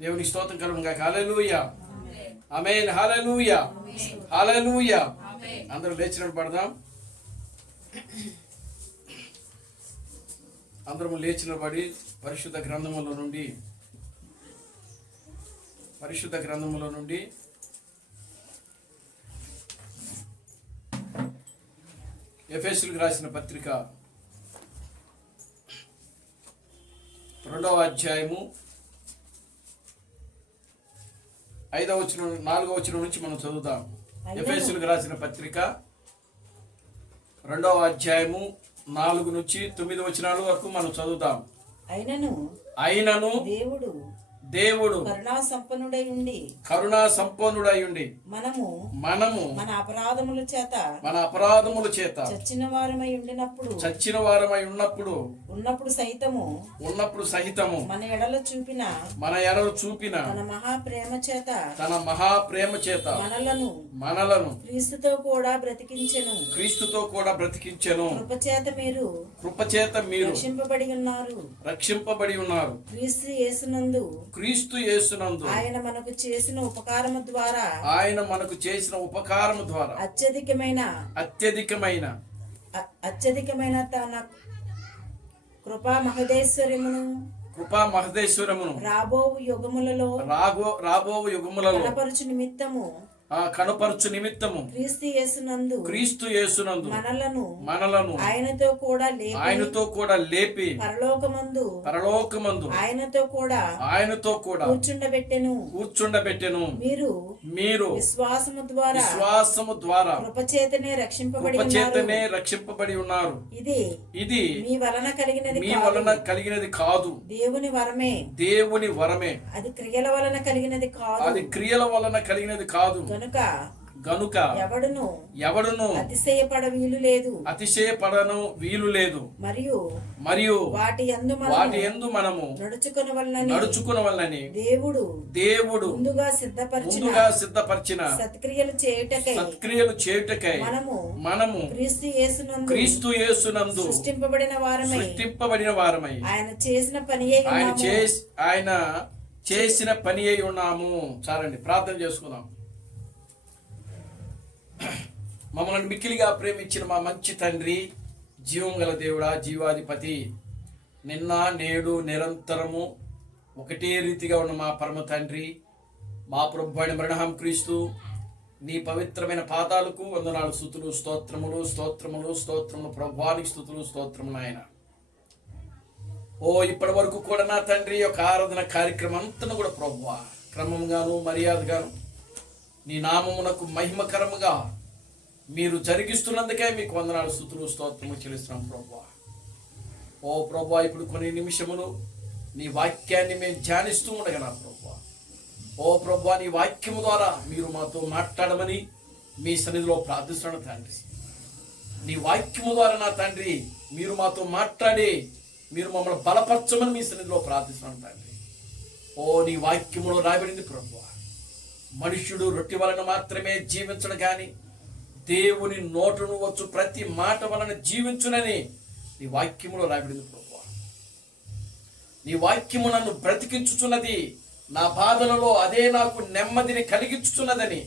దేవుని స్తోత్రం కలుగును గాక. హల్లెలూయా, ఆమేన్. హల్లెలూయా, హల్లెలూయా. అందరూ లేచినట్టు పడదాం. అందరము లేచినబడి పరిశుద్ధ గ్రంథములో నుండి ఎఫెసీయులకు రాసిన పత్రిక 2వ అధ్యాయము 5వ వచనం 4వ వచనం నుంచి మనం చదువుతాం. ఎఫెసీయులకు రాసిన పత్రిక 2వ అధ్యాయము 4 నుంచి 9 వచనాల వరకు మనం చదువుతాం. అయినను దేవుడు కరుణా సంపన్నుడై ఉండి మనము మన అపరాధముల చేత చచ్చిన వారమై ఉన్నప్పుడు సహితము మన ఎడల చూపిన తన మహాప్రేమ చేత మనలను క్రీస్తుతో కూడా బ్రతికించెను. కృపచేత మీరు రక్షింపబడి ఉన్నారు. క్రీస్తు యేసునందు ఆయన మనకు చేసిన ఉపకారము ద్వారా అత్యధికమైన తన కృపా మహదేశ్వరమును రాబో యుగములలో కనపరచు నిమిత్తము క్రీస్తు యేసునందు మనలను ఆయనతో కూడా లేపి పరలోకమందు ఆయనతో కూడా కూర్చుండబెట్టెను. మీరు విశ్వాసము ద్వారా కృపచేతనే రక్షింపబడి ఉన్నారు. ఇది మీ వలన కలిగినది కాదు, దేవుని వరమే. అది క్రియల వలన కలిగినది కాదు. గనుక ఎవడును అతిశయపడను వీలు లేదు. మరియు వాటి యందు మనము నడుచుకొనవలెనని దేవుడు ముందుగా సిద్ధపరిచిన సత్క్రియలు చేయుటకై మనము క్రీస్తు యేసునందు సృష్టింపబడిన వారమై ఆయన చేసిన పని అయి ఉన్నాము. చాలండి, ప్రార్థన చేసుకుందాం. మమ్మల్ని మిక్కిలిగా ప్రేమించిన మా మంచి తండ్రి, జీవం గల దేవుడా, జీవాధిపతి, నిన్న నేడు నిరంతరము ఒకటే రీతిగా ఉన్న మా పరమ తండ్రి, మా ప్రభు అయిన అబ్రహాం క్రీస్తు, నీ పవిత్రమైన పాదాలకు వందనాలు, స్తుతులు, స్తోత్రములు ప్రభువానికి స్తుతులు, స్తోత్రములు ఆయన. ఇప్పటి వరకు కూడా నా తండ్రి యొక్క ఆరాధన కార్యక్రమం అంతా కూడా ప్రభువా క్రమంగాను మర్యాదగాను నీ నామమునకు మహిమకరముగా మీరు జరిగిస్తున్నందుకే మీకు వందనాలు, స్తుతులు, స్తోత్రము చెల్లిస్తున్నాం ప్రభువా. ప్రభువా, ఇప్పుడు కొన్ని నిమిషములు నీ వాక్యాన్ని మేము ధ్యానిస్తూ ఉండగా నా ప్రభువా, ప్రభువా, నీ వాక్యము ద్వారా మీరు మాతో మాట్లాడమని మీ సన్నిధిలో ప్రార్థిస్తున్నాను తండ్రి. నీ వాక్యము ద్వారా నా తండ్రి మీరు మాతో మాట్లాడి మీరు మమ్మల్ని బలపరచమని మీ సన్నిధిలో ప్రార్థిస్తున్నాను తండ్రి. నీ వాక్యములో రాయబడింది ప్రభువా, మనుష్యుడు రొట్టె వలన మాత్రమే జీవించడు కానీ దేవుని నోటును వచ్చు ప్రతి మాట వలన జీవించునని నీ వాక్యములో రాయబడింది ప్రభువా. నీ వాక్యము నన్ను బ్రతికించుచున్నది, నా బాధలలో అదే నాకు నెమ్మదిని కలిగించుచున్నదని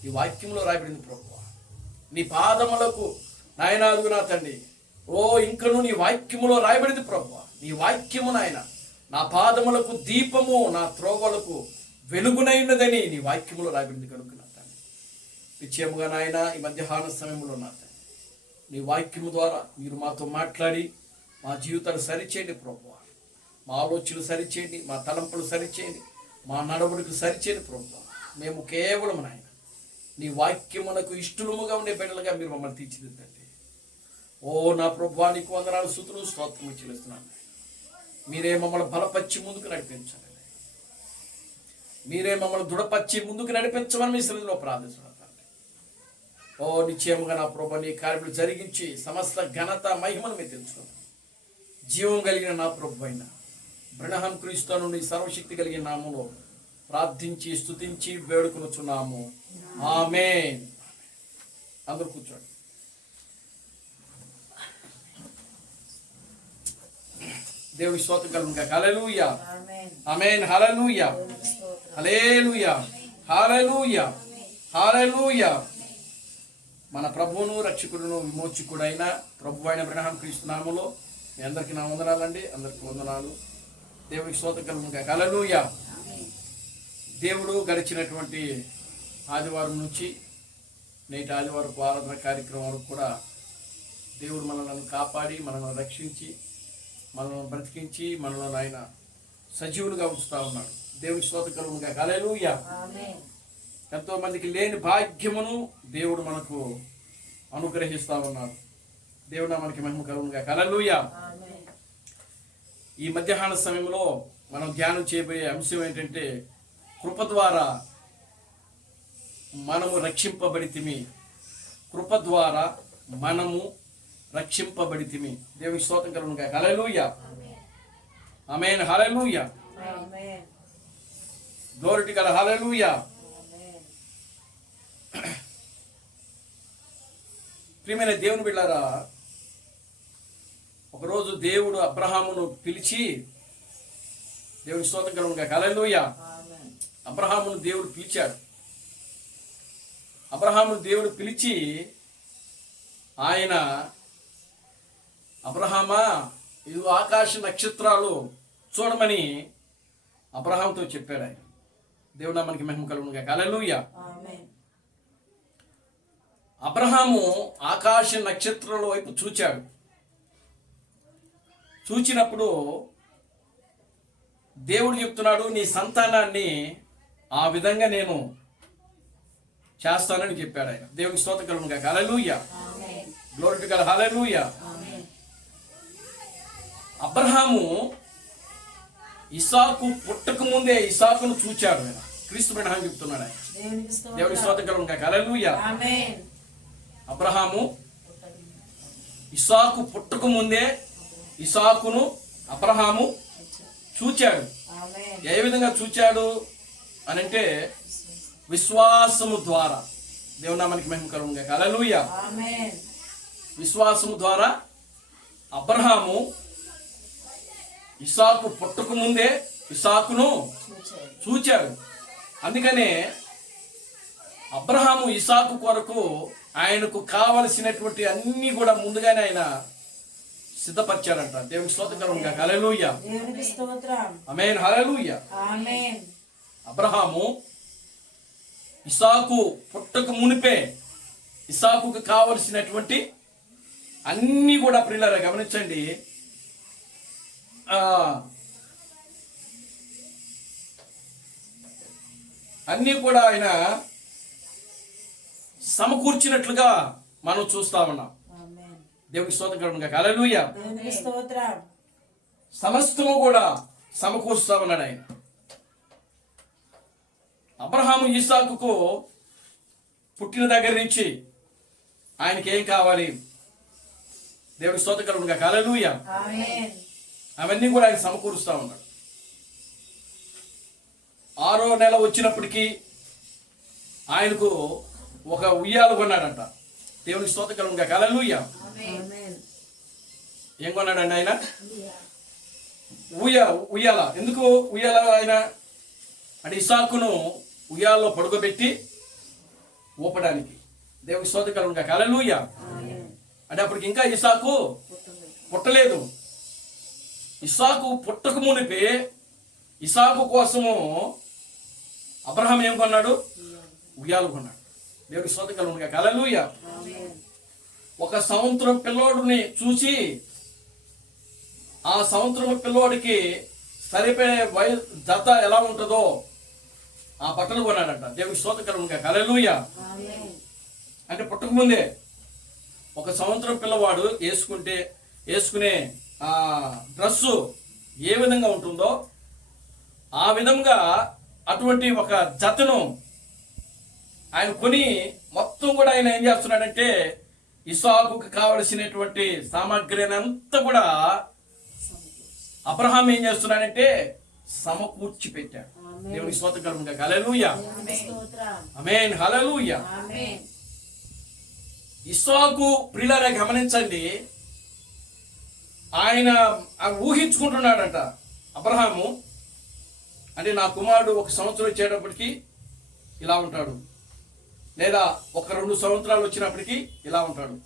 నీ వాక్యములో రాయబడింది ప్రభువా. నీ పాదములకు నాయనాదు నా తండ్రి, ఇంకను నీ వాక్యములో రాయబడింది ప్రభువా. నీ వాక్యము నాయన నా పాదములకు దీపము, నా త్రోవలకు వెలుగునైనదని నీ వాక్యములో రాయబడింది కనుక నా తండ్రి, నిశ్చయముగా నాయన ఈ మధ్యాహ్న సమయంలో నా తండ్రి నీ వాక్యము ద్వారా మీరు మాతో మాట్లాడి మా జీవితాలు సరిచేయండి ప్రభువా. మా ఆలోచనలు సరిచేయండి, మా తలంపులు సరిచేయండి, మా నడవడికి సరిచేయండి ప్రభువా. మేము కేవలం నాయన నీ వాక్యమునకు ఇష్టలుముగా ఉండే బిడ్డలుగా మీరు మమ్మల్ని తీర్చిదిద్దండి. నా ప్రభువా, నీకు వందనాలు, స్తుతులు, స్తోత్రము చెల్లిస్తున్నాను. మీరే మమ్మల్ని బలపరిచి ముందుకు నడిపించాలి, మీరే మమ్మల్ని దృఢపరిచి ముందుకు నడిపించమని మీ సన్నిధిలో ప్రార్థిస్తున్నాను. నిశ్చయముగా నా ప్రభువా, నీ కార్యములు జరిగించి సమస్త ఘనత మహిమను మీరు తెలుసుకున్నాను. జీవం కలిగిన నా ప్రభు అయిన అబ్రహాం క్రీస్తు నుండి సర్వశక్తి కలిగిన నామములో ప్రార్థించి స్తుతించి వేడుకొనుచున్నాము. ఆమేన్. అందరూ కూర్చోండి. దేవుని స్తోత్రం కలుగును గాక. హల్లెలూయా, ఆమేన్, హల్లెలూయా, హల్లెలూయా, హల్లెలూయా, హల్లెలూయా. మన ప్రభువును రక్షకుడును విమోచకుడైన ప్రభు అయిన అబ్రహాం క్రీస్తు నామములో మీ అందరికీ నా వందనాలండి. అందరికీ వందనాలు. దేవునికి స్తోత్రం కలుగును గాక. హల్లెలూయా. దేవుడు గడిచినటువంటి ఆదివారం నుంచి నేటి ఆదివారం ఆరాధన కార్యక్రమం వరకు కూడా దేవుడు మనల్ని కాపాడి, మనల్ని రక్షించి, మనల్ని బ్రతికించి, మనల్ని ఆయన సజీవులుగా ఉంచుతా ఉన్నాడు. దేవునికి స్తోత్రం కలుగును గాక. హల్లెలూయా. ఎంతో మందికి లేని భాగ్యమును దేవుడు మనకు అనుగ్రహిస్తా ఉన్నాడు. దేవుడు మనకి మహిమ కలుగును గాక. హల్లెలూయా. ఈ మధ్యాహ్న సమయంలో మనం ధ్యానం చేయబోయే అంశం ఏంటంటే, కృప ద్వారా మనము రక్షింపబడితిమి. కృప ద్వారా మనము రక్షింపబడితిమి. దేవునికి స్తోత్రం కలుగును గాక. హల్లెలూయా, ఆమేన్, హల్లెలూయా, గ్లోరీ టు గాడ్. హల్లెలూయా. ప్రియమైన దేవుని బిడ్డలారా, ఒకరోజు దేవుడు అబ్రహామును పిలిచి, దేవుని స్తోత్రం కలుగును గాక. హల్లెలూయా. అబ్రహామును దేవుడు పిలిచాడు. అబ్రహామును దేవుడు పిలిచి ఆయన, అబ్రహామా ఇది ఆకాశ నక్షత్రాలు చూడమని అబ్రహాంతో చెప్పాడు ఆయన. దేవుడు మనకి మహిమ కలుగును గాక. హల్లెలూయా. అబ్రహాము ఆకాశ నక్షత్రాల వైపు చూచాడు. చూచినప్పుడు దేవుడు చెప్తున్నాడు, నీ సంతానాన్ని ఆ విధంగా నేను చేస్తానని చెప్పాడు ఆయన. దేవునికి స్తోత్రం కలుగును గాక. Hallelujah, glory to God. హల్లెలూయా. అబ్రహాము ఇసాకు పుట్టక ముందే ఇసాకును చూచాడు ఆయన. క్రీస్తు బిడ్డ చెప్తున్నాడు ఆయన. దేవునికి స్తోత్రం కలుగును గాక. హల్లెలూయా. అబ్రహాము ఇసాకు పుట్టక ముందే ఇసాకును అబ్రహాము చూచాడు. ఏ విధంగా చూచాడు అనంటే, విశ్వాసము ద్వారా. దేవుని నామానికి మహిమ కలుగును గాక. హల్లెలూయా. విశ్వాసము ద్వారా అబ్రహాము ఇసాకు పుట్టక ముందే ఇసాకును చూచాడు. అందుకనే అబ్రహాము ఇసాకు కొరకు ఆయనకు కావలసినటువంటి అన్ని కూడా ముందుగానే ఆయన సిద్ధపరిచారంట. దేవునికి స్తోత్రం కలుగును గాక. హల్లెలూయా, ఆమేన్, హల్లెలూయా. అబ్రహాము ఇసాకు పుట్టక మునిపే ఇసాకుకు కావలసినటువంటి అన్ని కూడా, ప్రియులారా గమనించండి, అన్ని కూడా ఆయన సమకూర్చినట్లుగా మనం చూస్తా ఉన్నాం. దేవునికి స్తోత్రం కలుగును గాక. హల్లెలూయా. సమస్తము కూడా సమకూరుస్తా ఉన్నాడు ఆయన. అబ్రహాము ఇసాకుకు పుట్టిన దగ్గర నుంచి ఆయనకి ఏం కావాలి, దేవునికి స్తోత్రం కలుగును గాక. హల్లెలూయా. అవన్నీ కూడా ఆయన సమకూరుస్తా ఉన్నాడు. 6వ నెల వచ్చినప్పటికీ ఆయనకు ఒక ఉయ్యాలు కొన్నాడంట. దేవునికి స్తోత్రం కలుగును గాక. హల్లెలూయా. ఏం కొన్నాడండి ఆయన? ఉయ్యాల. ఎందుకు ఉయ్యాల ఆయన అంటే, ఇసాకును ఉయ్యాలలో పడుకోబెట్టి ఊపడానికి. దేవునికి స్తోత్రం కలుగును గాక. హల్లెలూయా. అంటే అప్పటికి ఇంకా ఇసాకు పుట్టలేదు. ఇసాకు పుట్టక మునిపే ఇసాకు కోసము అబ్రహాం ఏం కొన్నాడు? ఉయ్యాలు కొన్నాడు. దేవునికి స్తోత్రం కలుగును గాక. హల్లెలూయా. ఒక సంవత్సరం పిల్లోడిని చూసి ఆ సంవత్సరం పిల్లోడికి సరిపోయే జత ఎలా ఉంటుందో ఆ బట్టలు కొన్నాడంట. దేవునికి స్తోత్రం కలుగును గాక. హల్లెలూయా. అంటే పుట్టక ముందే ఒక సంవత్సరం పిల్లవాడు వేసుకునే ఆ డ్రస్సు ఏ విధంగా ఉంటుందో ఆ విధంగా అటువంటి ఒక జతను ఆయన కొని, మొత్తం కూడా ఆయన ఏం చేస్తున్నాడంటే, ఇసాకుకు కావలసినటువంటి సామాగ్రిని అంతా కూడా అబ్రహాం ఏం చేస్తున్నాడంటే సమకూర్చి పెట్టాడు. దేవునికి స్తోత్రం కలుగును గాక. హల్లెలూయా, ఆమేన్, హల్లెలూయా. ఇసాకు ప్రియులారా గమనించండి, ఆయన ఊహించుకుంటున్నాడంట అబ్రహాము, అంటే నా కుమారుడు 1 సంవత్సరం వచ్చేటప్పటికి ఇలా ఉంటాడు, లేదా ఒక 2 సంవత్సరాలు వచ్చినప్పటికీ ఇలా ఉంటాడు,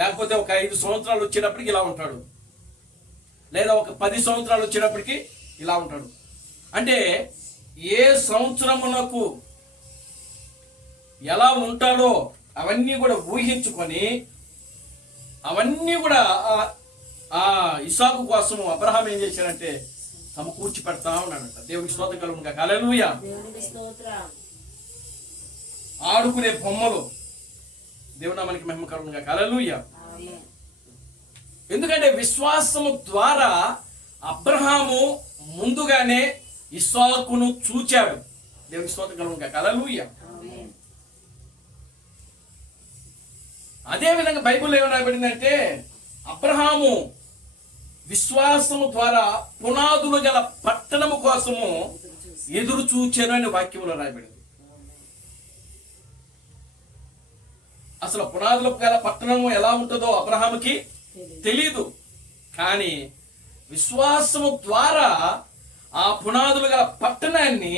లేకపోతే ఒక 5 సంవత్సరాలు వచ్చేటప్పటికి ఇలా ఉంటాడు, లేదా ఒక 10 సంవత్సరాలు వచ్చేటప్పటికి ఇలా ఉంటాడు. అంటే ఏ సంవత్సరమునకు ఎలా ఉంటాడో అవన్నీ కూడా ఊహించుకొని అవన్నీ కూడా ఆ ఇసాకు కోసం అబ్రహాం ఏం చేశాడంటే సమకూర్చి పెడతా ఉన్నాడంట. దేవునికి స్తోత్రం కలుగునుగా. హల్లెలూయా. ఆడుకునే బొమ్మలు, దేవుని నామానికి మహిమ కలుగునుగా. హల్లెలూయా. ఎందుకంటే విశ్వాసము ద్వారా అబ్రహాము ముందుగానే ఇస్సాకును చూచాడు. దేవునికి స్తోత్రం కలుగునుగా. హల్లెలూయా. అదే విధంగా బైబిల్లో ఏమని రాయబడిందంటే అబ్రహాము విశ్వాసము ద్వారా పునాదులు గల పట్టణము కోసము ఎదురు చూచాను అని వాక్యంలో రాయబడింది. అసలు పునాదులు గల పట్టణము ఎలా ఉంటుందో అబ్రహాముకి తెలీదు, కానీ విశ్వాసము ద్వారా ఆ పునాదులు గల పట్టణాన్ని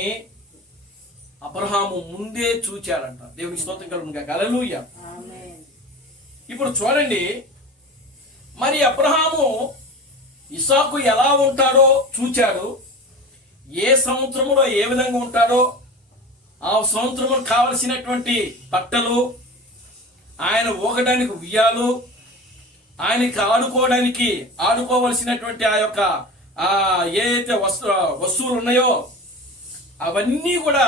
అబ్రహాము ముందే చూచాడంట. దేవునికి స్తోత్రం కలుగునుగా. హల్లెలూయా. ఇప్పుడు చూడండి, మరి అబ్రహాము ఇసాకు ఎలా ఉంటాడో చూచాడు, ఏ సంవత్సరంలో ఏ విధంగా ఉంటాడో ఆ సంవత్సరంలో కావలసినటువంటి బట్టలు, ఆయన ఊగడానికి ఉయ్యాలు, ఆయనకి ఆడుకోవలసినటువంటి ఆ యొక్క ఏదైతే వస్తువులు ఉన్నాయో అవన్నీ కూడా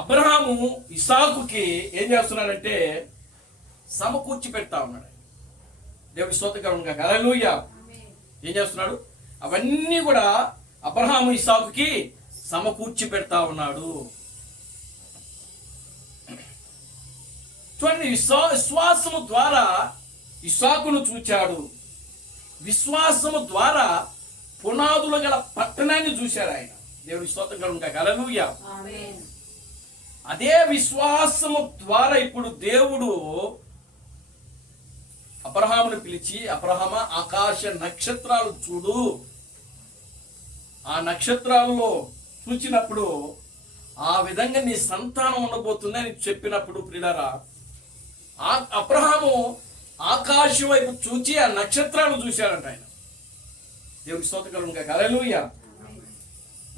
అబ్రహాము ఇసాకుకి ఏం చేస్తున్నాడంటే సమకూర్చి పెడతా ఉన్నాడు. దేవుడి స్తోత్రం. హల్లెలూయా. ఏం చేస్తున్నాడు? అవన్నీ కూడా అబ్రహాము ఇసాకుకి సమకూర్చి పెడతా ఉన్నాడు. చూడండి, విశ్వాసము ద్వారా ఇసాకును చూచాడు, విశ్వాసము ద్వారా పునాదులు గల పట్టణాన్ని చూశాడు ఆయన. దేవుడి స్తోత్రం. హల్లెలూయా. అదే విశ్వాసము ద్వారా ఇప్పుడు దేవుడు అబ్రహామును పిలిచి, అబ్రహామా ఆకాశ నక్షత్రాలు చూడు, ఆ నక్షత్రాల్లో చూచినప్పుడు ఆ విధంగా నీ సంతానం ఉండబోతుంది అని చెప్పినప్పుడు ప్రియులారా, అబ్రహాము ఆకాశం వైపు చూచి ఆ నక్షత్రాలు చూశాడంట ఆయన. దేవునికి స్తోత్రం కలుగునుగా. హల్లెలూయా.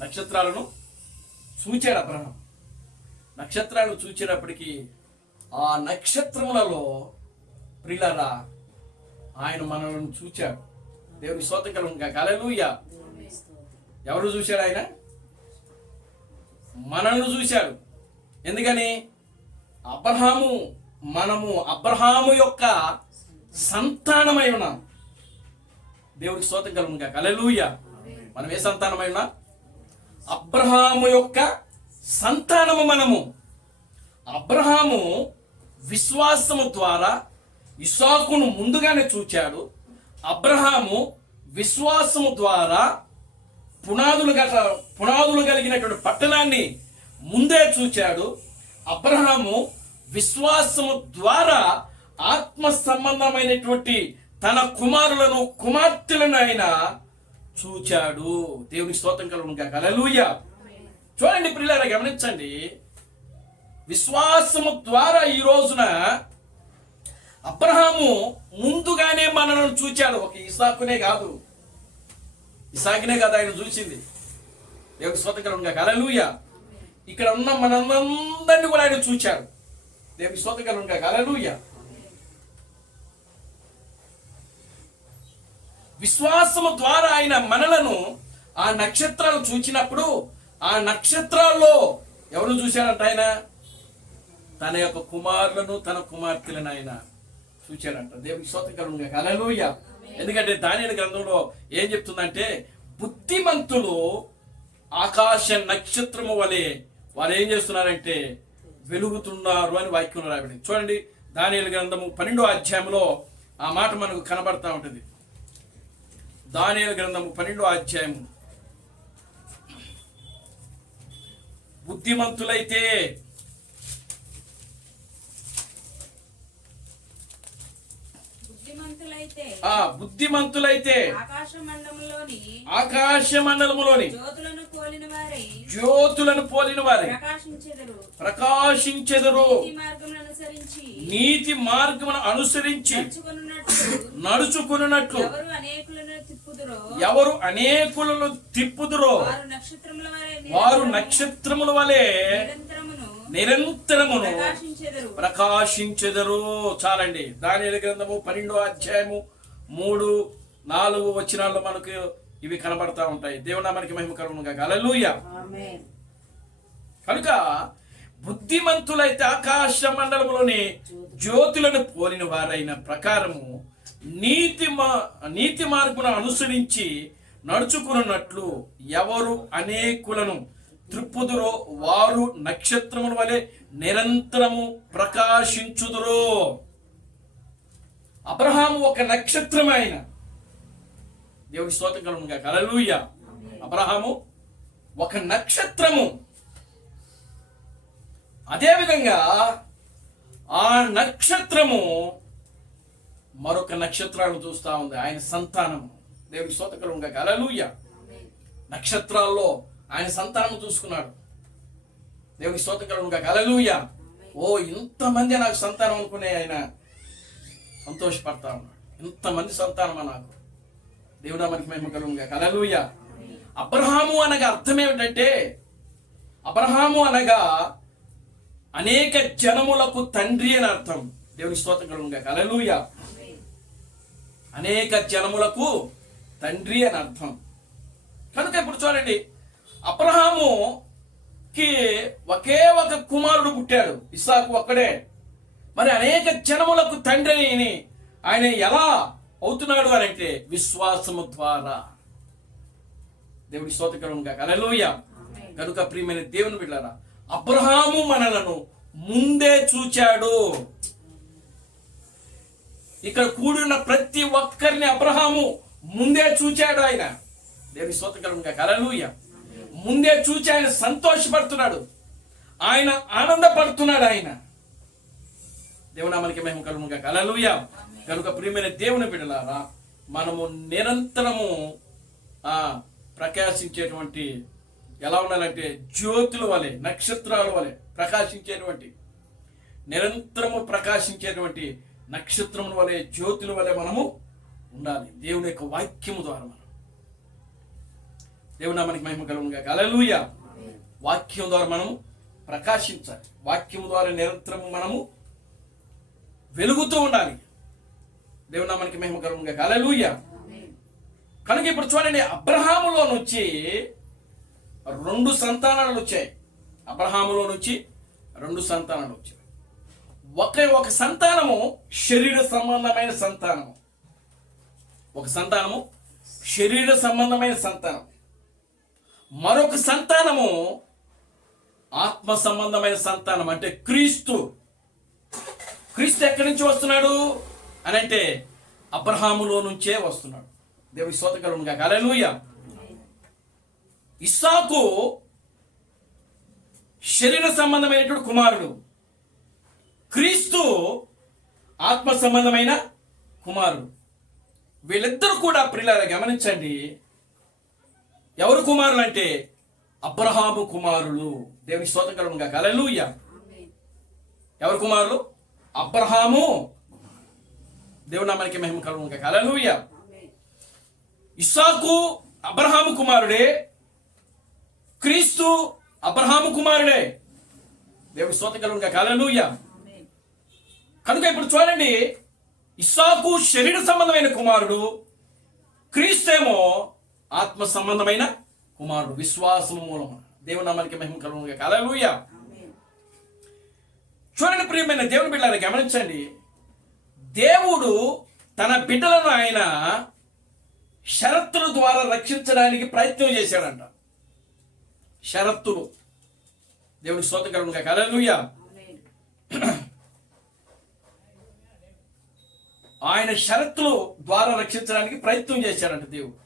నక్షత్రాలను చూచాడు అబ్రహాం. నక్షత్రాలు చూచేటప్పటికి ఆ నక్షత్రములలో ప్రియులారా ఆయన మనల్ని చూచాడు. దేవుని స్తోత్రం కలుగునుగా. హల్లెలూయా. ఎవరు చూశాడు? ఆయన మనల్ని చూశాడు. ఎందుకని? మనము అబ్రహాము యొక్క సంతానమై ఉన్నాం. దేవుడికి స్తోత్రం కలుగునుగా. హల్లెలూయా. మనం ఏ సంతానమై ఉన్నాం? అబ్రహాము యొక్క సంతానము మనము. అబ్రహాము విశ్వాసము ద్వారా ఇసాకును ముందుగానే చూచాడు. అబ్రహాము విశ్వాసము ద్వారా పునాదులు కలిగినటువంటి పట్టణాన్ని ముందే చూచాడు. అబ్రహాము విశ్వాసము ద్వారా ఆత్మ సంబంధమైనటువంటి తన కుమారులను కుమార్తెలను ఆయన చూచాడు. దేవునికి స్తోత్రం కలుగునుగా. హల్లెలూయా. చూడండి ప్రియులారా, గమనించండి, విశ్వాసము ద్వారా ఈ రోజున అబ్రహాము ముందుగానే మనలను చూచాడు. ఒక ఇసాకునే కాదు ఆయన చూసింది. దేవునికి స్తోత్రం కలుగునుగా. హల్లెలూయా. ఇక్కడ ఉన్న మనందరినీ కూడా ఆయన చూచాడు. దేవునికి స్తోత్రం కలుగునుగా. హల్లెలూయా. విశ్వాసము ద్వారా ఆయన మనలను ఆ నక్షత్రాలు చూచినప్పుడు ఆ నక్షత్రాల్లో ఎవరు చూశాడంట? ఆయన తన యొక్క కుమారులను తన కుమార్తెలను ఆయన చూచాడంట. దేవునికి స్తోత్రం కలుగునుగా. హల్లెలూయా. ఎందుకంటే దానియేలు గ్రంథంలో ఏం చెప్తుందంటే బుద్ధిమంతులు ఆకాశ నక్షత్రము వలె వారు ఏం చేస్తున్నారంటే వెలుగుతున్నారు అని వాక్యంలో రాయబడింది. చూడండి, దానియేలు గ్రంథము 12వ అధ్యాయంలో ఆ మాట మనకు కనబడతా ఉంటుంది. దానియేలు గ్రంథము 12వ అధ్యాయము, బుద్ధిమంతులైతే బుద్ధిమంతులైతే ఆకాశ మండలములోని జ్యోతులను పోలిన వారే ప్రకాశించెదరు. నీతి మార్గమును అనుసరించి నడుచుకున్నట్లు ఎవరు అనేకులను తిప్పుదురో వారు నక్షత్రముల వలె నిరంతరమును ప్రకాశించెదరు. చాలండి. దానియేలు గ్రంథము 12వ అధ్యాయము 3, 4 వచనాల్లో మనకు ఇవి కనబడతా ఉంటాయి. దేవుని నామానికి మహిమ కలుగును గాక. హల్లెలూయా. కనుక బుద్ధిమంతులైతే ఆకాశ మండలంలోని జ్యోతులను పోలిన వారైన ప్రకారము నీతి మార్గమును అనుసరించి నడుచుకున్నట్లు ఎవరు అనేకులను త్రిప్పుదురో వారు నక్షత్రముల వలె నిరంతరము ప్రకాశించుదురు. అబ్రహాము ఒక నక్షత్రం. ఆయన దేవుని స్తోత్రం కలుగును గాక. హల్లెలూయా. అబ్రహాము ఒక నక్షత్రము. అదేవిధంగా ఆ నక్షత్రము మరొక నక్షత్రాలను చూస్తా ఉంది. ఆయన సంతానము. దేవుని స్తోత్రం కలుగును గాక. హల్లెలూయా. నక్షత్రాల్లో ఆయన సంతానం చూసుకున్నాడు. దేవుని స్తోత్రం కలుగును గాక. హల్లెలూయా. ఓ, ఇంతమంది నాకు సంతానం అనుకునే ఆయన సంతోషపడతా ఉన్నాడు. ఇంతమంది సంతానమా నాకు. దేవుడా మనకి మహిమ కలుగును గాక. హల్లెలూయా. అబ్రహాము అనగా అర్థం ఏమిటంటే, అబ్రహాము అనగా అనేక జనములకు తండ్రి అని అర్థం. దేవుని స్తోత్రం కలుగును గాక. హల్లెలూయా. అనేక జనములకు తండ్రి అని అర్థం. కనుక ఇప్పుడు చూడండి, అబ్రహాముకి ఒకే ఒక కుమారుడు పుట్టాడు, ఇస్సాకు ఒక్కడే. మరి అనేక జనములకు తండ్రి అని ఆయన ఎలా అవుతున్నాడు అని అంటే విశ్వాసము ద్వారా. దేవుని స్తోత్రం కలుగును గాక. హల్లెలూయా. కనుక ప్రియమైన దేవుని బిడ్డలారా, అబ్రహాము మనలను ముందే చూచాడు. ఇక్కడ కూడిన ప్రతి ఒక్కరిని అబ్రహాము ముందే చూచాడు. ఆయన దేవుని స్తోత్రం కలుగును గాక. హల్లెలూయా. ముందే చూచి ఆయన సంతోషపడుతున్నాడు, ఆయన ఆనందపడుతున్నాడు. ఆయన దేవుని నామానికి మహిమ కలుగును గాక. హల్లెలూయా. కనుక ప్రియమైన దేవుని బిడ్డలారా, మనము నిరంతరము ప్రకాశించేటువంటి, ఎలా ఉండాలంటే జ్యోతుల వలె, నక్షత్రాల వలె ప్రకాశించేటువంటి, నిరంతరము ప్రకాశించేటువంటి నక్షత్రముల వలె, జ్యోతుల వలె మనము ఉండాలి. దేవుని యొక్క వాక్యము ద్వారా మనం, దేవుని నామానికి మహిమ కలుగును గాక. హల్లెలూయా. వాక్యం ద్వారా మనము ప్రకాశించాలి. వాక్యము ద్వారా నిరంతరము మనము వెలుగుతూ ఉండాలి. దేవుని నామానికి మహిమ కలుగును గాక. హల్లెలూయా. కనుక ఇప్పుడు చూడండి, అబ్రహాములో నుంచి 2 సంతానాలు వచ్చాయి. అబ్రహాములో నుంచి 2 సంతానాలు వచ్చాయి. ఒక సంతానము శరీర సంబంధమైన సంతానము, ఒక సంతానము శరీర సంబంధమైన సంతానం. మరొక సంతానము ఆత్మ సంబంధమైన సంతానం, అంటే క్రీస్తు. క్రీస్తు ఎక్కడి నుంచి వస్తున్నాడు అని అంటే అబ్రహాములో నుంచే వస్తున్నాడు. దేవుని స్తోత్రం కలుగును గాక. హల్లెలూయా. ఇస్సాకు శరీర సంబంధమైనటువంటి కుమారుడు, క్రీస్తు ఆత్మ సంబంధమైన కుమారుడు. వీళ్ళిద్దరూ కూడా ప్రియులారా గమనించండి, ఎవరు కుమారులు అంటే అబ్రహాము కుమారులు. దేవుని స్తోత్రం కలుగును గాక. హల్లెలూయా. ఎవరు కుమారులు? అబ్రహాము. దేవుని నామానికి మహిమ కలుగును గాక. హల్లెలూయా. ఇస్సాకు అబ్రహాము కుమారుడే, క్రీస్తు అబ్రహాము కుమారుడే. దేవుని స్తోత్రం కలుగును గాక. హల్లెలూయా. కనుక ఇప్పుడు చూడండి, ఇస్సాకు శరీర సంబంధమైన కుమారుడు, క్రీస్తేమో ఆత్మ సంబంధమైన కుమారుడు, విశ్వాసము మూలము. దేవుని నామానికి మహిమ కలుగును గాక. హల్లెలూయా. చూడండి ప్రియమైన దేవుని బిడ్డలారా గమనించండి, దేవుడు తన బిడ్డలను ఆయన షరతుల ద్వారా రక్షించడానికి ప్రయత్నం చేశాడంట. షరతులు. దేవునికి స్తోత్రం కలుగును గాక. హల్లెలూయా. ఆయన షరతులు ద్వారా రక్షించడానికి ప్రయత్నం చేశాడంట దేవుడు.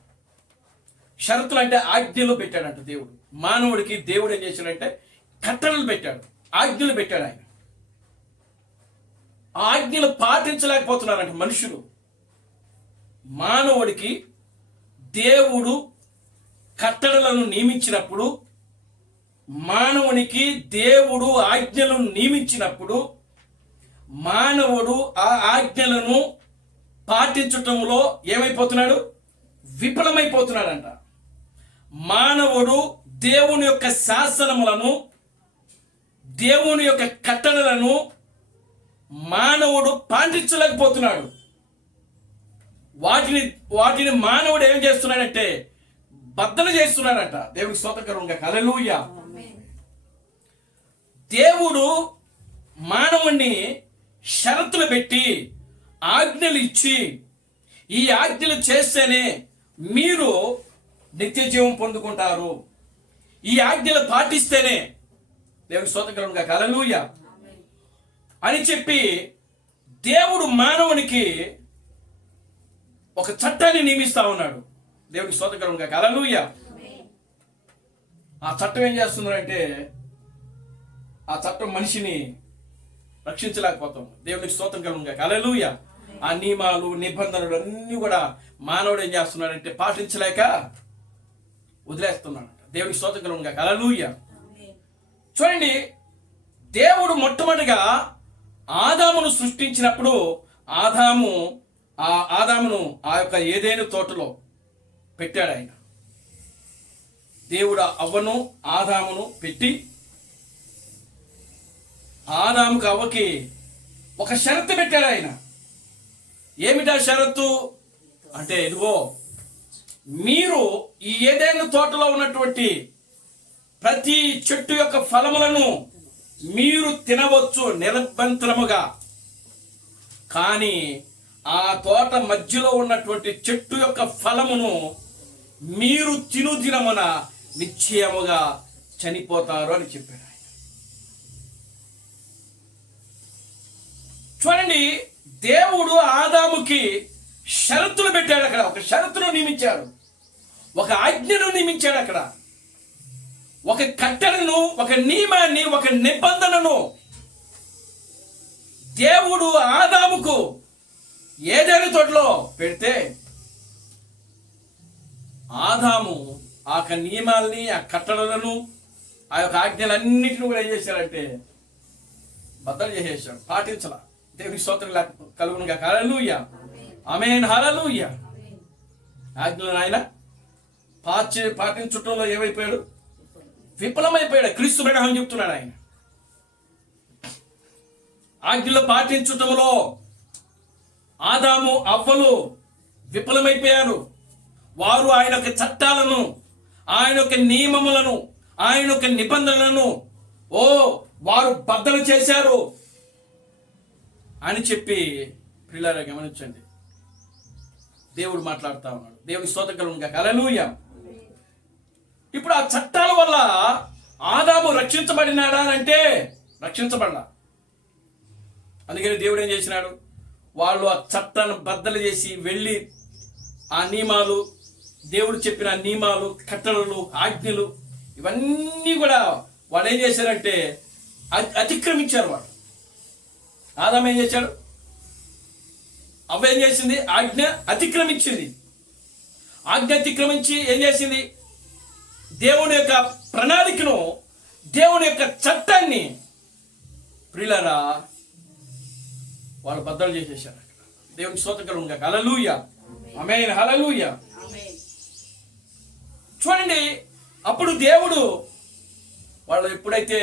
షరతులు అంటే ఆజ్ఞలు పెట్టాడంట దేవుడు. మానవుడికి దేవుడు ఏం చేశాడంటే కట్టడలు పెట్టాడు, ఆజ్ఞలు పెట్టాడు. ఆయన ఆజ్ఞలు పాటించలేకపోతున్నారంట మనుషులు. మానవుడికి దేవుడు కట్టడలను నియమించినప్పుడు, మానవునికి దేవుడు ఆజ్ఞలను నియమించినప్పుడు, మానవుడు ఆ ఆజ్ఞలను పాటించటంలో ఏమైపోతున్నాడు? విఫలమైపోతున్నాడంట. మానవుడు దేవుని యొక్క శాసనములను, దేవుని యొక్క కట్టడలను మానవుడు పాటించలేకపోతున్నాడు. వాటిని మానవుడు ఏం చేస్తున్నాడంటే బద్దలు చేస్తున్నాడంట. దేవునికి స్తోత్రం. హల్లెలూయా. దేవుడు మానవుణ్ణి షరతులు పెట్టి ఆజ్ఞలు ఇచ్చి, ఈ ఆజ్ఞలు చేస్తేనే మీరు నిత్య జీవం పొందుకుంటారు, ఈ ఆజ్ఞలు పాటిస్తేనే, దేవునికి స్తోత్రం. హల్లెలూయా అని చెప్పి దేవుడు మానవునికి ఒక చట్టాన్ని నియమిస్తా ఉన్నాడు. దేవునికి స్తోత్రం. హల్లెలూయా. ఆ చట్టం ఏం చేస్తున్నారంటే, ఆ చట్టం మనిషిని రక్షించలేకపోతాం. దేవునికి స్తోత్రం. హల్లెలూయా. ఆ నియమాలు, నిబంధనలు అన్నీ కూడా మానవుడు ఏం చేస్తున్నాడంటే పాటించలేక వదిలేస్తున్నాడు. దేవునికి స్తోత్రం. హల్లెలూయా. చూడండి, దేవుడు మొట్టమొదటిగా ఆదామును సృష్టించినప్పుడు ఆదామును ఆ యొక్క ఏదైనా తోటలో పెట్టాడు ఆయన. దేవుడు అవ్వను ఆదామును పెట్టి ఆదాముకు అవ్వకి ఒక షరతు పెట్టాడు ఆయన. ఏమిటా షరతు అంటే, ఇదిగో మీరు ఈ ఏదైనా తోటలో ఉన్నటువంటి ప్రతి చెట్టు యొక్క ఫలములను మీరు తినవచ్చు నిరభ్యంతరముగా, కానీ ఆ తోట మధ్యలో ఉన్నటువంటి చెట్టు యొక్క ఫలమును మీరు తిను దినమున నిశ్చయముగా చనిపోతారు అని చెప్పాడు ఆయన. చూడండి, దేవుడు ఆదాముకి షరతులు పెట్టాడు. అక్కడ ఒక షరతును నియమించాడు, ఒక ఆజ్ఞను నియమించాడు. అక్కడ ఒక కట్టడను, ఒక నియమాన్ని, ఒక నిబంధనను దేవుడు ఆదాముకు ఏదైనా తోటలో పెడితే ఆదాము ఆ నియమాల్ని, ఆ కట్టడలను, ఆ యొక్క ఆజ్ఞలన్నిటిని కూడా ఏం చేశాడంటే బద్దలు చేసేసాడు, పాటించలా. దేవునికి స్తోత్రం కలుగునుగా. హల్లెలూయా. ఆమేన్. హల్లెలూయా. ఆజ్ఞలను ఆయన పాటించటంలో ఏమైపోయాడు? విఫలమైపోయాడు. క్రీస్తు బ్రహ్మ చెప్తున్నాడు ఆయన. ఆజ్ఞలు పాటించటంలో ఆదాము అవ్వలు విఫలమైపోయారు. వారు ఆయన యొక్క చట్టాలను, ఆయన యొక్క నియమములను, ఆయన యొక్క నిబంధనలను వారు బద్దలు చేశారు అని చెప్పి ప్రియులారా గమనించండి, దేవుడు మాట్లాడుతా ఉన్నాడు. దేవుని స్తోత్రం. హల్లెలూయా. ఇప్పుడు ఆ చట్టాల వల్ల ఆదాము రక్షించబడినాడా అంటే రక్షించబడ్డా. అందుకని దేవుడు ఏం చేసినాడు? వాళ్ళు ఆ చట్టాన్ని బద్దలు చేసి వెళ్ళి ఆ నియమాలు, దేవుడు చెప్పిన నియమాలు, కట్టడలు, ఆజ్ఞలు ఇవన్నీ కూడా వాళ్ళు ఏం చేశారంటే అతిక్రమించారు. వాడు ఆదాము ఏం చేశాడు? అవ్వ ఏం చేసింది? ఆజ్ఞ అతిక్రమించింది. ఆజ్ఞ అతిక్రమించి ఏం చేసింది? దేవుని యొక్క ప్రణాళికను, దేవుని యొక్క చట్టాన్ని ప్రియులారా వాళ్ళు బద్దలు చేసేసారు. దేవుని స్తోత్రం. హల్లెలూయా. ఆమేన్. హల్లెలూయా. చూడండి, అప్పుడు దేవుడు వాళ్ళు ఎప్పుడైతే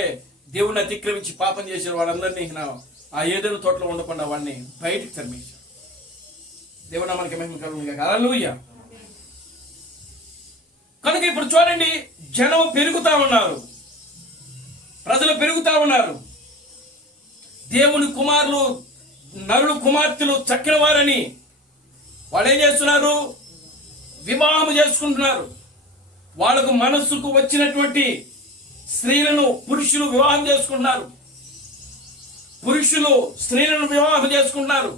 దేవుని అతిక్రమించి పాపం చేశారు వాళ్ళందరినీ ఆ ఏదైనా తోటలో ఉండకుండా వాడిని బయటికి తరిమేశారు. దేవుడు మనకి మహిమ కలుగునుగా. హల్లెలూయా. కనుక ఇప్పుడు చూడండి, జనం పెరుగుతా ఉన్నారు, ప్రజలు పెరుగుతా ఉన్నారు. దేవుని కుమారులు, నరుడు కుమార్తెలు చక్కిన వారని వాళ్ళు ఏం చేస్తున్నారు? వివాహం చేసుకుంటున్నారు. వాళ్ళకు మనస్సుకు వచ్చినటువంటి స్త్రీలను పురుషులు వివాహం చేసుకుంటున్నారు. పురుషులు స్త్రీలను వివాహం చేసుకుంటున్నారు.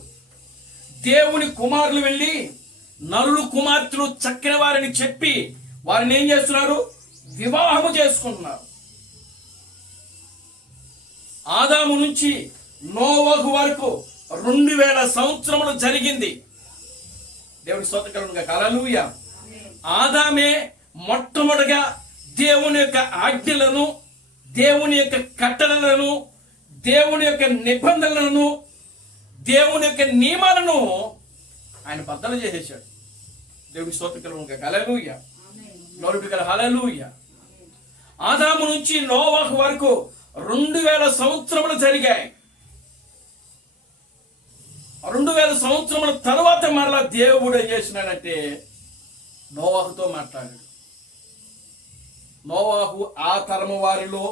దేవుని కుమారులు వెళ్ళి నరుడు కుమార్తెలు చక్కిన వారని చెప్పి వారిని ఏం చేస్తున్నారు? వివాహము చేసుకుంటున్నారు. ఆదాము నుంచి నోవహు వరకు 2000 సంవత్సరములు జరిగింది. దేవునికి స్తోత్రం కలుగును గాక. హల్లెలూయా. ఆదామే మొట్టమొదటిగా దేవుని యొక్క ఆజ్ఞలను, దేవుని యొక్క కట్టడలను, దేవుని యొక్క నిబంధనలను, దేవుని యొక్క నియమాలను ఆయన బద్దలు చేసేసాడు. దేవునికి స్తోత్రం కలుగును గాక. Hallelujah. Glory to God. Hallelujah. ఆదాము నుంచి నోవాహు వరకు 2000 సంవత్సరములు జరిగాయి. 2000 సంవత్సరముల తర్వాత మరలా దేవుడు ఏం చేసినాడంటే నోవాహుతో మాట్లాడాడు. నోవాహు ఆ తరము వారిలో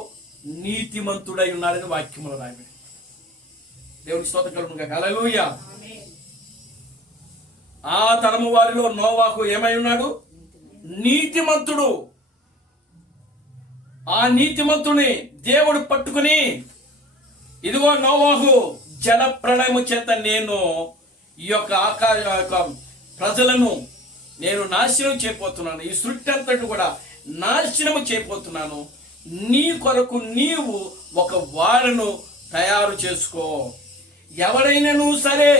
నీతిమంతుడై ఉన్నాడని వాక్యములు రాయబడి. దేవుని స్తోత్రం కలుగును గాక. హల్లెలూయా. ఆ తరము వారిలో నోవాహు ఏమై ఉన్నాడు? నీతిమంతుడు. ఆ నీతిమంతుని దేవుడు పట్టుకుని, ఇదిగో నోవాహు, జల ప్రళయము చేత నేను ఈ యొక్క ప్రజలను నేను నాశనం చేయబోతున్నాను, ఈ సృష్టి అంతటి కూడా నాశనము చేయబోతున్నాను. నీ కొరకు నీవు ఒక వాడను తయారు చేసుకో. ఎవడైనాను సరే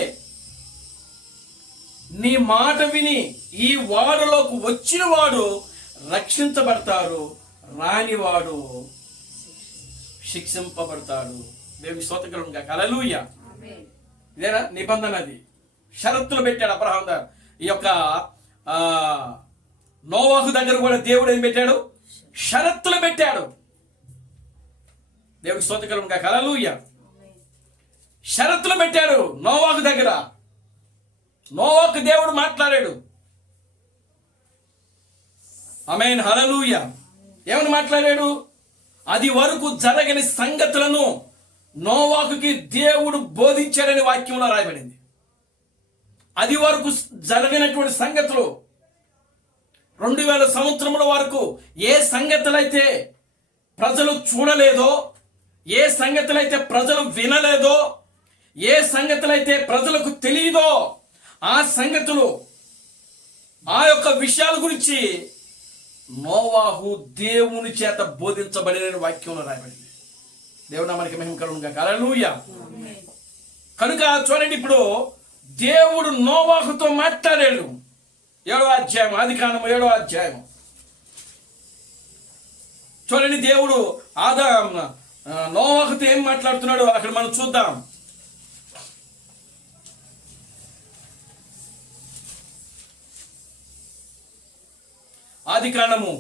నీ మాట విని ఈ వాడలోకి వచ్చిన వాడు రక్షించబడతారు, రానివాడు శిక్షింపబడతాడు. దేవుని స్తోత్రం కలుగును గాక. హల్లెలూయా. ఇదేనా నిబంధన? అది షరతులు పెట్టాడు అబ్రహాం గారు. ఈ యొక్క నోవాహు దగ్గర కూడా దేవుడు ఏం పెట్టాడు? షరతులు పెట్టాడు. దేవుని స్తోత్రం కలుగును గాక. హల్లెలూయా. షరతులు పెట్టాడు నోవాహు దగ్గర. నోవాహుకు దేవుడు మాట్లాడాడు. ఆమేన్. హల్లెలూయా. ఏమని మాట్లాడాడు? అది వరకు జరగని సంగతులను నోవాహుకి దేవుడు బోధించాడని వాక్యంలో రాయబడింది. అది వరకు జరగనటువంటి సంగతులు, 2000 సంవత్సరముల వరకు ఏ సంగతులైతే ప్రజలు చూడలేదో, ఏ సంగతులైతే ప్రజలు వినలేదో, ఏ సంగతులైతే ప్రజలకు తెలియదో, ఆ సంగతులు, ఆ యొక్క విషయాల గురించి నోవాహు దేవుని చేత బోధించబడిన వాక్యంలో రాయబడింది. దేవుడు నామానికి మహిమ కలుగును గాక. హల్లెలూయా. కనుక చూడండి, ఇప్పుడు దేవుడు నోవాహుతో మాట్లాడాడు. 7వ అధ్యాయం, ఆదికాండము 7వ అధ్యాయం చూడండి. దేవుడు నోవాహుతో ఏం మాట్లాడుతున్నాడో అక్కడ మనం చూద్దాం. ఆదికాండము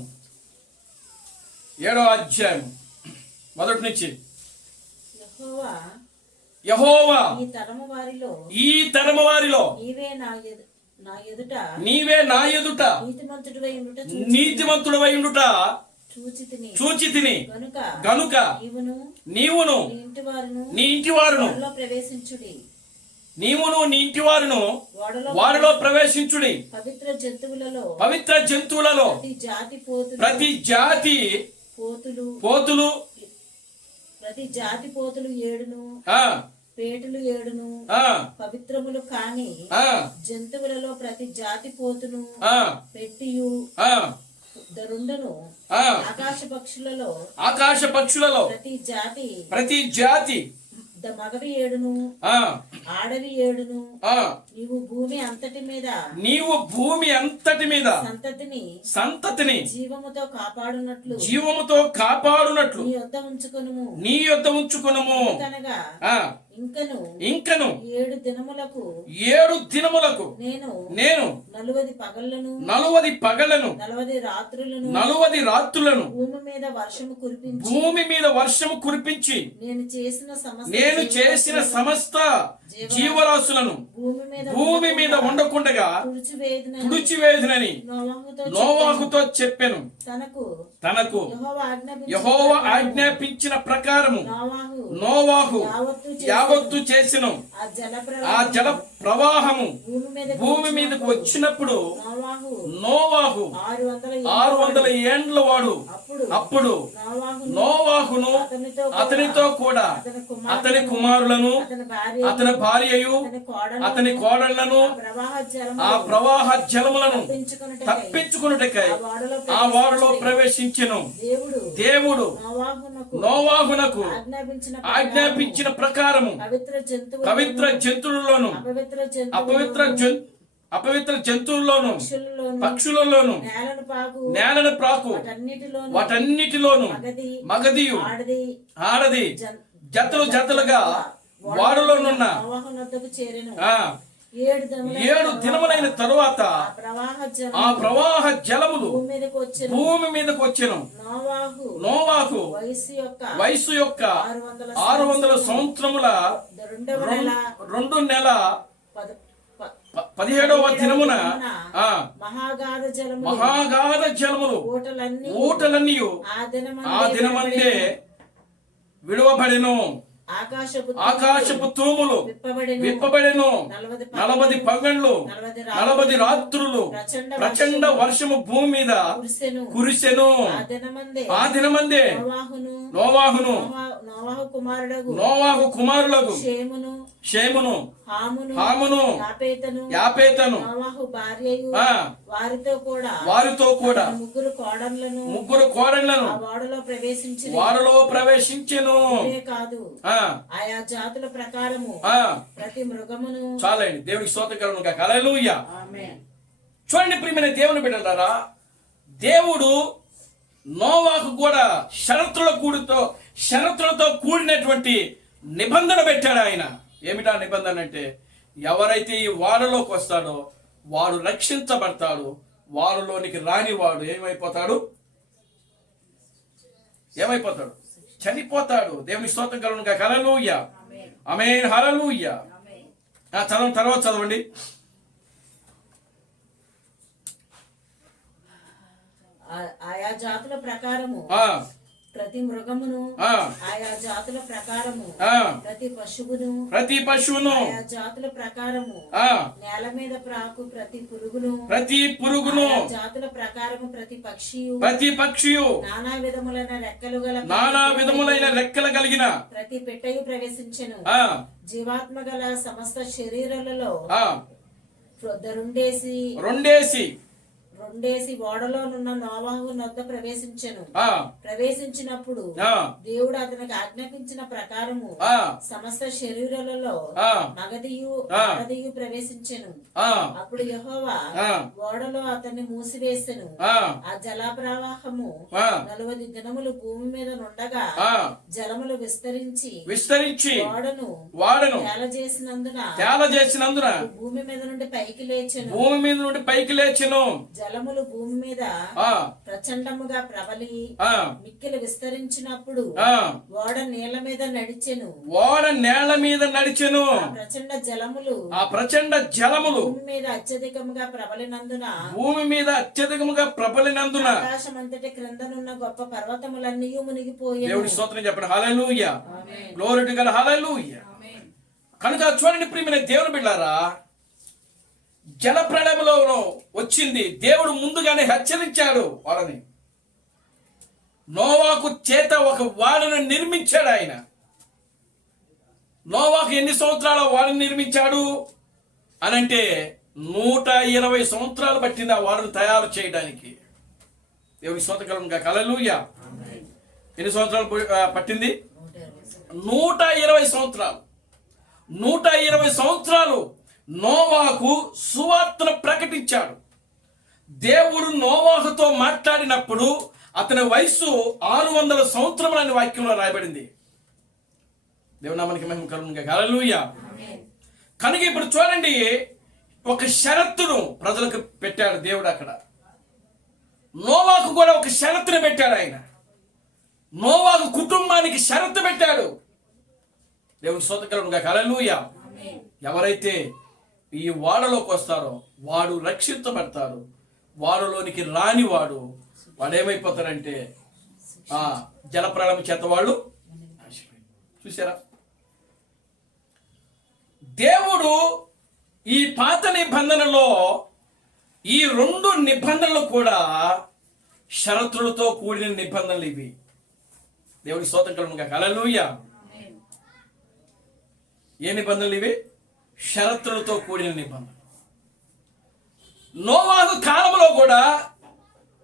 7వ అధ్యాయం మొదటి నుంచి. యెహోవా ఈ తరము వారిలో నీవే నా ఎదుట నీతిమంతుడవై ఉండుట చూచితిని గనుక నీవును నీ ఇంటి వారును వారిలో ప్రవేశించుడి. పవిత్ర జంతువులలో ప్రతి జాతి పోతులు ప్రతి జాతి పోతులు 7ను పేటలు 7ను పవిత్రములు కాని జంతువులలో ప్రతి జాతి పోతును పెట్టియు 2ను ఆకాశ పక్షులలో ప్రతి జాతి మగవి 7ను ఆడవి 7ను నీవు భూమి అంతటి మీద సంతతిని జీవముతో కాపాడునట్లు నీ యొద్ద ఉంచుకొనుము. ఇంకను 7 దినములకు నేను 40 పగళ్లను 40 రాత్రులను భూమి మీద వర్షము కురిపించి నేను చేసిన సమస్త జీవరాశులను భూమి మీద ఉండకుండగా తుడిచివేదునని నోవాహుతో చెప్పెను. తనకు యెహోవా ఆజ్ఞాపించిన ప్రకారము నోవాహు యావత్తు చేసెను. ఆ జల ప్రవాహము భూమి మీదకు వచ్చినప్పుడు నోవాహు 600 ఏండ్ల వాడు. అప్పుడు నోవాహును అతనితో కూడా అతని కుమారులను అతని భార్యయు అతని కోడళ్లను ఆ ప్రవాహ జలములను తప్పించుకొనుటకై ఆ వాడలో ప్రవేశించెను. దేవుడు నోవాహునకు ఆజ్ఞాపించిన ప్రకారము పవిత్ర జంతువులలోను అపవిత్ర జంతువుల్లోను పక్షులలోను పక్షులలోను నేలను ప్రాకు వాటన్నిటిలోను మగదియు ఆడది జతలుగా వాడులోనున్న చేరెను. ఆ 7 దినములైన తరువాత ఆ ప్రవాహ జలములు భూమి మీదకు వచ్చెను. నోవాహు వయసు యొక్క 600 సంవత్సరముల 2 నెల 17వ దినమున మహాగాధ జలములు ఊటలన్నీ ఆ దినమందే విడువబడెను. ఆకాశపు తూములు విప్పబడెను. 40 పగళ్ళు 40 రాత్రులు ప్రచండ వర్షము భూమి మీద కురిసెను. ఆ దినమందే నోవాహును కుమారులకు షేమును హామును యాపేతను వారితో కూడా ముగ్గురు కోడళ్లను వాడలో ప్రవేశించెను. కాదు ఆయా జాతుల ప్రకారము ప్రతి మృగమును. చాలండి, దేవునికి స్తోత్రం కలుగును గాక. హల్లెలూయా. చూడండి ప్రియమైన దేవుని బిడ్డలారా, దేవుడు నోవాకు కూడా షరతులతో కూడినటువంటి నిబంధన పెట్టాడు ఆయన. ఏమిటా నిబంధన అంటే, ఎవరైతే ఈ వాడలోకి వస్తాడో వాడు రక్షించబడతాడు, వాడలోనికి రాని వాడు ఏమైపోతాడు? చనిపోతాడు. దేవుని స్తోత్రం కలుగును గాక. హల్లెలూయా. ఆమేన్. హల్లెలూయా. తర్వాత చదవండి. ఆయా జాతుల ప్రకారము ప్రతి మృగమును ఆయా జాతుల ప్రకారము ప్రతి పశువును ఆయా జాతుల ప్రకారము నేల మీద ప్రాకు ప్రతి పురుగును జాతుల ప్రకారము ప్రతి పక్షియు నానా విధములైన రెక్కలు కలిగిన ప్రతి పెట్టయు ప్రవేశించెను. జీవాత్మ గల సమస్త శరీరాలలో రెండేసి ఓడలోనున్న నోవాహు నొద్ద ప్రవేశించినప్పుడు దేవుడు అతనికి ఆజ్ఞాపించిన ప్రకారము సమస్త శరీరాలలో మగదియు ఆడదియు ప్రవేశించెను. అప్పుడు యెహోవా ఓడలో అతన్ని మూసివేసెను. ఆ జల ప్రవాహము 40 దినములు భూమి మీద నుండగా జలములు విస్తరించి ఓడను తేలజేసినందున భూమి మీద నుండి పైకి లేచెను. జలములు భూమి మీద ప్రచండముగా ప్రబలి మిక్కిలి విస్తరించినప్పుడు ఓడ నేల మీద నడిచెను. ప్రచండ జలములు భూమి మీద అత్యధికముగా ప్రబలినందున ఆకాశమంతటి క్రిందనున్న గొప్ప పర్వతములన్నీ మునిగిపోయాయి. దేవుని స్తోత్రం చెప్పండి. Hallelujah. Glory to God. Hallelujah. కనుక చూడండి ప్రియమైన దేవుని బిడ్డలారా, జల ప్రళయంలో వచ్చింది. దేవుడు ముందుగానే హెచ్చరించాడు వాళ్ళని. నోవాకు చేత ఒక వాడను నిర్మించాడు ఆయన. నోవాకు ఎన్ని సంవత్సరాల వాడను నిర్మించాడు అనంటే 120 సంవత్సరాలు పట్టింది ఆ వాడను తయారు చేయడానికి. దేవుని స్తోత్రం కలుగును గాక. హల్లెలూయా. ఎన్ని సంవత్సరాలు పట్టింది? 120 సంవత్సరాలు. 120 సంవత్సరాలు నోవాకు సువార్తను ప్రకటించాడు. దేవుడు నోవాహుతో మాట్లాడినప్పుడు అతని వయసు 600 సంవత్సరములని వాక్యంలో రాయబడింది. దేవుని నామానికి మహిమ కలుగును గాక. హల్లెలూయా. కనుక ఇప్పుడు చూడండి, ఒక షరతును ప్రజలకు పెట్టాడు దేవుడు. అక్కడ నోవాకు కూడా ఒక షరతును పెట్టాడు ఆయన. నోవాకు కుటుంబానికి షరతు పెట్టాడు. దేవుని స్తోత్రం కలుగును గాక. హల్లెలూయా. ఎవరైతే ఈ వాడలోకి వస్తారో వాడు రక్షించబడతారు. వాడలోనికి రాని వాడు ఏమైపోతారంటే జలప్రళయం చేత వాళ్ళు. చూసారా, దేవుడు ఈ పాత నిబంధనలో ఈ 2 నిబంధనలు కూడా షరతులతో కూడిన నిబంధనలు ఇవి. దేవుని స్తోత్రం కలుగును గాక. హల్లెలూయా. ఏ నిబంధనలు ఇవి? షరతులతో కూడిన నిబంధన. నోవాహు కాలంలో కూడా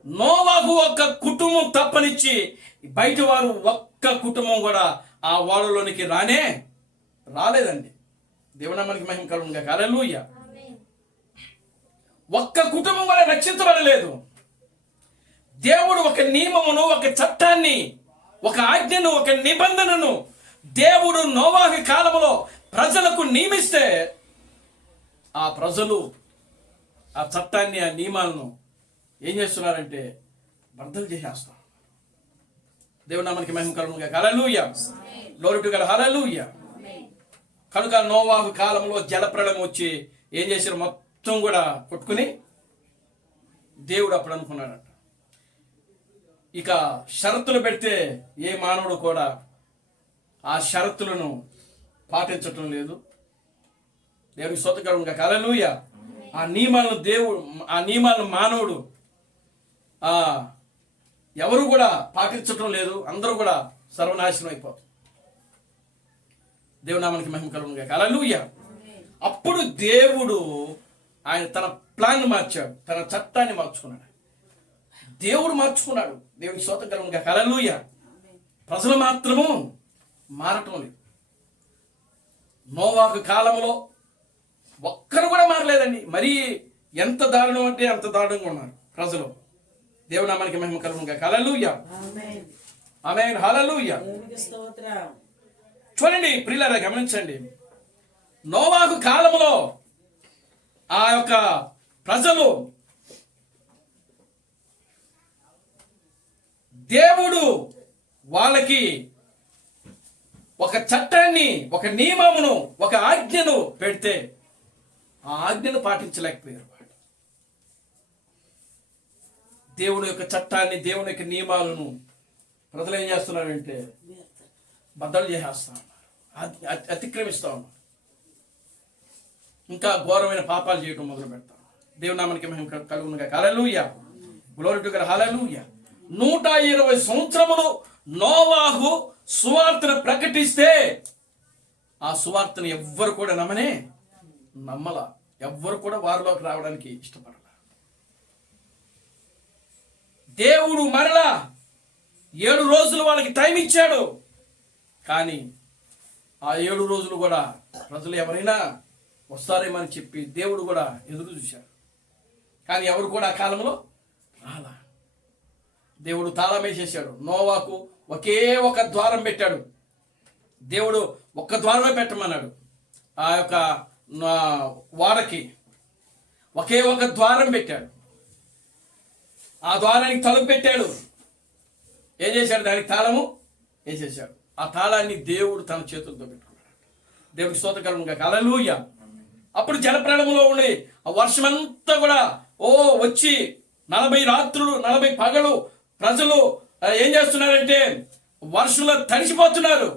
నోవాహు ఒక్క కుటుంబం తప్పనిచ్చి బయట వారు ఒక్క కుటుంబం కూడా ఆ వాడలోనికి రాలేదండి. దేవుని నామానికి మహిమ కలుగును గాక. హల్లెలూయా. ఒక్క కుటుంబం కూడా రక్షించబడలేదు. దేవుడు ఒక నియమమును, ఒక చట్టాన్ని, ఒక ఆజ్ఞను, ఒక నిబంధనను దేవుడు నోవాహు కాలంలో ప్రజలకు నియమిస్తే ఆ ప్రజలు ఆ చట్టాన్ని, ఆ నియమాలను ఏం చేస్తున్నారంటే బద్దలు చేసేస్తారు. దేవుడు నామానికి మహిమ కలుగునుగా. Hallelujah, glory to God, hallelujah. కనుక నోవాహు కాలంలో జలప్రళయం వచ్చి ఏం చేశారు, మొత్తం కూడా కొట్టుకుని దేవుడు అప్పుడు అనుకున్నాడట, ఇక షరతులు పెడితే ఏ మానవుడు కూడా ఆ షరతులను పాటించటం లేదు. దేవునికి స్తోత్రం కలుగునుగా. హల్లెలూయా. ఆ నియమాలను మానవుడు ఎవరు కూడా పాటించటం లేదు. అందరూ కూడా సర్వనాశనం అయిపోతారు. దేవుని నామానికి మహిమ కలుగునుగా. హల్లెలూయా. అప్పుడు దేవుడు ఆయన తన ప్లాన్ మార్చాడు, తన చట్టాన్ని మార్చుకున్నాడు. దేవుడు మార్చుకున్నాడు. దేవునికి స్తోత్రం కలుగునుగా. హల్లెలూయా. ప్రజలు మాత్రము మారటం లేదు. నోవాహు కాలంలో ఒక్కరు కూడా మారలేదండి. మరి ఎంత దారుణం అంటే అంత దారుణంగా ఉన్నారు ప్రజలు. దేవుని నామానికి మహిమ కలుగునుగా. హల్లెలూయా, ఆమేన్, హల్లెలూయా. చూడండి ప్రియులారా, గమనించండి. నోవాహు కాలంలో ఆ యొక్క ప్రజలు దేవుడు వాళ్ళకి ఒక చట్టాన్ని, ఒక నియమమును, ఒక ఆజ్ఞను పెడితే ఆ ఆజ్ఞను పాటించలేకపోయారు. దేవుని యొక్క చట్టాన్ని, దేవుని యొక్క నియమాలను ప్రజలు ఏం చేస్తున్నారంటే బద్దలు చేసేస్తా ఉన్నారు, అతిక్రమిస్తా ఉన్నారు, ఇంకా ఘోరమైన పాపాలు చేయడం మొదలు పెడతాం. దేవుని నామానికి మహిమ కలుగునుగా. హల్లెలూయా, గ్లోరీ టు గాడ్, హల్లెలూయా. 120 సంవత్సరములు నోవాహు సువార్తను ప్రకటిస్తే ఆ సువార్తను ఎవ్వరు కూడా నమ్మల. ఎవ్వరు కూడా వారిలోకి రావడానికి ఇష్టపడాల. దేవుడు మరలా 7 రోజులు వాళ్ళకి టైం ఇచ్చాడు. కానీ ఆ 7 రోజులు కూడా ప్రజలు ఎవరైనా వస్తారేమని చెప్పి దేవుడు కూడా ఎదురు చూశాడు. కానీ ఎవరు కూడా ఆ కాలంలో రాలా. దేవుడు తాళం వేసేసాడు. నోవాకు ఒకే ఒక ద్వారం పెట్టాడు. దేవుడు ఒక్క ద్వారమే పెట్టమన్నాడు. ఆ యొక్క వాడకి ఒకే ఒక ద్వారం పెట్టాడు. ఆ ద్వారానికి తలుపు పెట్టాడు. ఏం చేశాడు? దానికి తాళము వేసేసాడు. ఆ తాళాన్ని దేవుడు తన చేతులతో పెట్టుకున్నాడు. దేవుడికి స్తోత్రం కలుగునుగా. హల్లెలూయా. అప్పుడు జలప్రళయంలో ఉండి ఆ వర్షమంతా కూడా వచ్చి 40 రాత్రులు 40 పగలు ప్రజలు ఏం చేస్తున్నారంటే వర్షంలో తడిసిపోతున్నారు.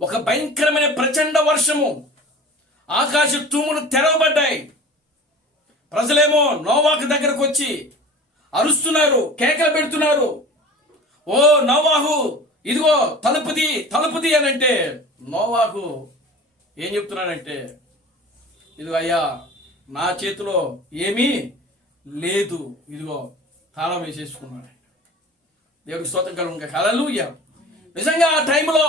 ఒక భయంకరమైన ప్రచండ వర్షము, ఆకాశ తూములు తెరవబడ్డాయి. ప్రజలేమో నోవాహు దగ్గరకు వచ్చి అరుస్తున్నారు, కేకలు పెడుతున్నారు. ఓ నోవాహు, ఇదిగో తలుపుది అని అంటే నోవాహు ఏం చెప్తున్నాడంటే, ఇదిగో అయ్యా, నా చేతిలో ఏమీ లేదు, ఇదిగో తాళం వేసేసుకున్నాడు. దేవుడికి స్తోత్రం కలుగునుగా. హల్లెలూయా. నిజంగా ఆ టైంలో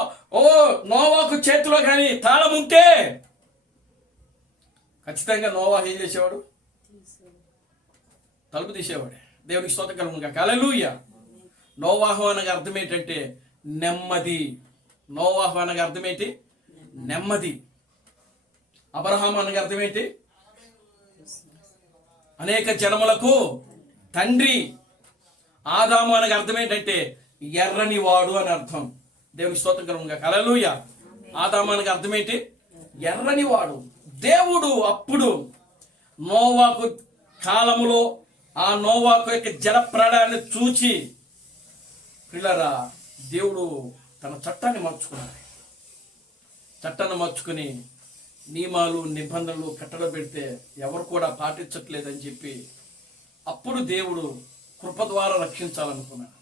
నోవాహు చేతిలో కానీ తాళం ఉంటే ఖచ్చితంగా నోవాహు ఏం చేసేవాడు? తలుపు తీసేవాడే. దేవుడికి స్తోత్రం కలుగునుగా. హల్లెలూయా. నోవాహు అనగా అర్థం ఏంటంటే నెమ్మది. నోవాహు అనగా అర్థం ఏంటి? నెమ్మది. అబ్రహాము అనగా అర్థం ఏంటి? అనేక జనములకు తండ్రి. ఆదాము అనగా అర్థం ఏంటంటే ఎర్రని వాడు అని అర్థం. దేవునికి స్తోత్రం కలుగునుగా. హల్లెలూయా. ఆదాము అనగా అర్థం ఏంటి? ఎర్రని వాడు. దేవుడు అప్పుడు నోవాహు కాలములో ఆ నోవాహు యొక్క జలప్రళయాన్ని చూచి పిల్లరా, దేవుడు తన చట్టాన్ని మార్చుకున్నాడు. చట్టాన్ని మార్చుకుని నియమాలు, నిబంధనలు, కట్టలు పెడితే ఎవరు కూడా పాటించట్లేదని చెప్పి అప్పుడు దేవుడు కృప ద్వారా రక్షించాలనుకున్నాడు.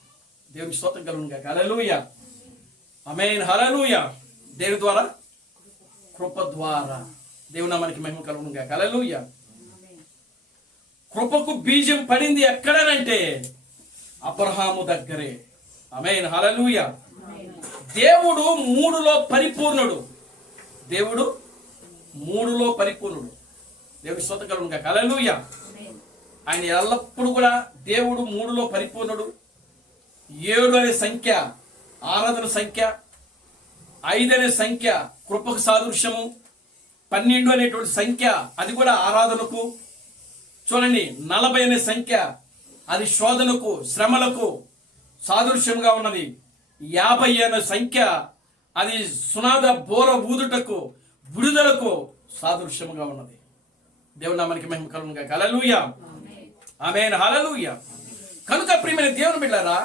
దేవునికి స్తోత్రం కలుగునుగా. హల్లెలూయా, ఆమేన్, హల్లెలూయా. దేని ద్వారా? కృప ద్వారా. దేవుని నామానికి మహిమ కలుగునుగా. హల్లెలూయా. కృపకు బీజం పడింది ఎక్కడనంటే అబ్రహాము దగ్గరే. ఆమేన్, హల్లెలూయా. దేవుడు 3లో పరిపూర్ణుడు. దేవుడు 3లో పరిపూర్ణుడు. దేవుని స్తోత్రం కలుగునుగా. హల్లెలూయా. ఆయన ఎల్లప్పుడూ కూడా దేవుడు 3లో పరిపూర్ణుడు. 7 అనే సంఖ్య ఆరాధన సంఖ్య, 5 అనే సంఖ్య కృపకు సాదృశ్యము, 12 అనేటువంటి సంఖ్య అది కూడా ఆరాధనకు. చూడండి 40 అనే సంఖ్య అది శోధనకు శ్రమలకు సాదృశ్యంగా ఉన్నది. 50 అనే సంఖ్య అది సునాద బోర ఊదుటకు విడుదలకు సాదృశ్యముగా ఉన్నది. దేవుని నామానికి మహిమ కలుగును గాక. హల్లెలూయా, ఆమేన్, హల్లెలూయా. కనుక ప్రియమైన దేవుని బిడ్డలారా,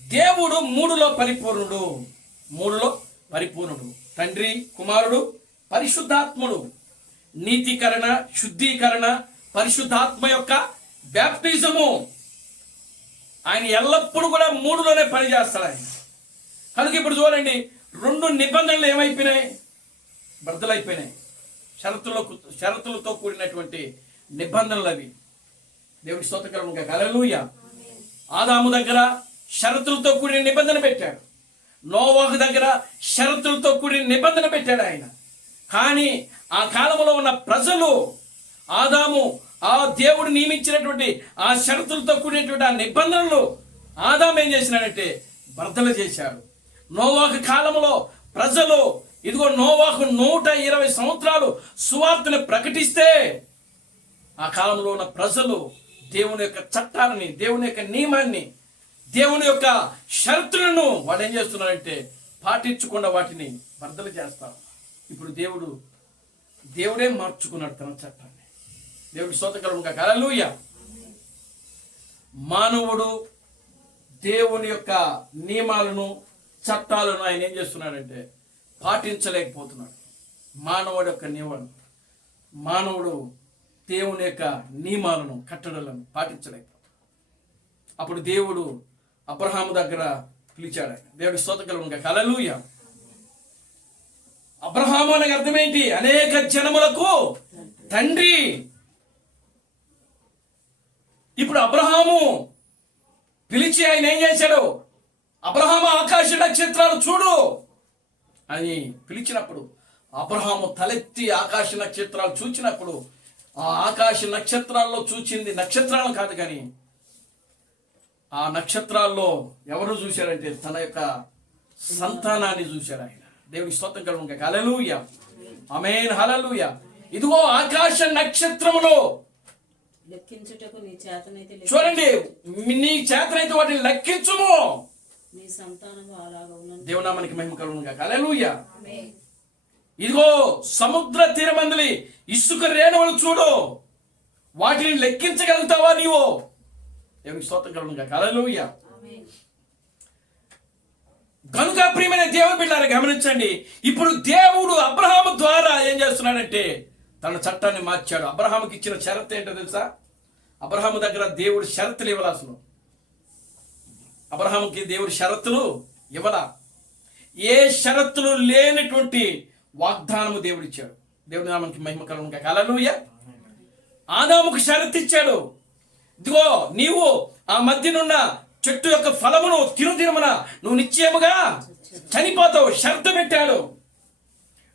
దేవుడు 3లో పరిపూర్ణుడు. 3లో పరిపూర్ణుడు తండ్రి, కుమారుడు, పరిశుద్ధాత్ముడు. నీతీకరణ, శుద్ధీకరణ, పరిశుద్ధాత్మ యొక్క బ్యాప్టిజము. ఆయన ఎల్లప్పుడూ కూడా 3లోనే పనిచేస్తాడు ఆయన. కనుక ఇప్పుడు చూడండి, 2 నిబంధనలు ఏమైపోయినాయి? బద్దలైపోయినాయి. షరతులతో కూడినటువంటి నిబంధనలు అవి. దేవుడి స్తోత్రం. హల్లెలూయా. ఆదాము దగ్గర షరతులతో కూడిన నిబంధన పెట్టాడు. నోవాహు దగ్గర షరతులతో కూడిన నిబంధన పెట్టాడు ఆయన. కానీ ఆ కాలంలో ఉన్న ప్రజలు ఆదాము ఆ దేవుడు నియమించినటువంటి ఆ షరతులతో కూడినటువంటి ఆ నిబంధనలు ఆదాము ఏం చేసినాడంటే బద్దలు చేశాడు. నోవాహు కాలంలో ప్రజలు ఇదిగో నోవాహు 120 సంవత్సరాలు సువార్తను ప్రకటిస్తే ఆ కాలంలో ఉన్న ప్రజలు దేవుని యొక్క చట్టాలని, దేవుని యొక్క నియమాన్ని, దేవుని యొక్క షరతులను వాడు ఏం చేస్తున్నారంటే పాటించకుండా వాటిని బద్దలు చేస్తారు. ఇప్పుడు దేవుడే మార్చుకున్నాడు తన చట్టాన్ని. దేవుడి స్తోత్రం. హల్లెలూయా. మానవుడు దేవుని యొక్క నియమాలను, చట్టాలను ఆయన ఏం చేస్తున్నాడంటే పాటించలేకపోతున్నాడు. మానవుడి యొక్క మానవుడు దేవుని యొక్క నియమాలను, కట్టడలను పాటించలేకపోతున్నాడు. అప్పుడు దేవుడు అబ్రహాము దగ్గర పిలిచాడు. దేవుడి స్తోత్రం. హల్లెలూయా. అబ్రహాము అనే అర్థం ఏంటి? అనేక జనములకు తండ్రి. ఇప్పుడు అబ్రహాము పిలిచి ఆయన ఏం చేశాడు? అబ్రహాము ఆకాశ నక్షత్రాలు చూడు అని పిలిచినప్పుడు అబ్రహాము తలెత్తి ఆకాశ నక్షత్రాలు చూచినప్పుడు ఆ ఆకాశ నక్షత్రాల్లో చూచింది నక్షత్రాలు కాదు, కానీ ఆ నక్షత్రాల్లో ఎవరు చూశారంటే తన యొక్క సంతానాన్ని చూశారు ఆయన. దేవుడికి స్తోత్రం కలుగును. హల్లెలూయా, ఆమేన్, హల్లెలూయా. ఇదిగో ఆకాశ నక్షత్రములో లెక్కించుటకు నీ చేతనైతే చూడండి, నీ చేతనైతే వాటిని లెక్కించుము, నీ సంతానము అలాగా ఉన్నది. దేవునామానికి మహిమ కలుగును గాక. హల్లెలూయా. ఇదిగో సముద్ర తీరమందలి ఇసుక రేణువులు చూడు, వాటిని లెక్కించగలుగుతావా నీవు? దేవునికి స్తోత్రం కలుగును గాక. హల్లెలూయా. కనుక ప్రియమైన దేవుని బిడ్డలారా గమనించండి, ఇప్పుడు దేవుడు అబ్రహాము ద్వారా ఏం చేస్తున్నాడంటే తన చట్టాన్ని మార్చాడు. అబ్రహాముకి ఇచ్చిన షరతు ఏంటో తెలుసా? అబ్రహాము దగ్గర దేవుడు షరతులు ఇవ్వాల. అసలు అబ్రహాముకి దేవుడు షరతులు ఇవ్వాల. ఏ షరతులు లేనటువంటి వాగ్దానము దేవుడు ఇచ్చాడు. దేవుడి నామానికి మహిమ కలుగును గాక. హల్లెలూయా. ఆదాముకు షరతు ఇచ్చాడు. ఇదిగో నీవు ఆ మధ్యనున్న చెట్టు యొక్క ఫలమును తిరుదినమున నువ్వు నిశ్చయముగా చనిపోతావు, షరతు పెట్టాడు.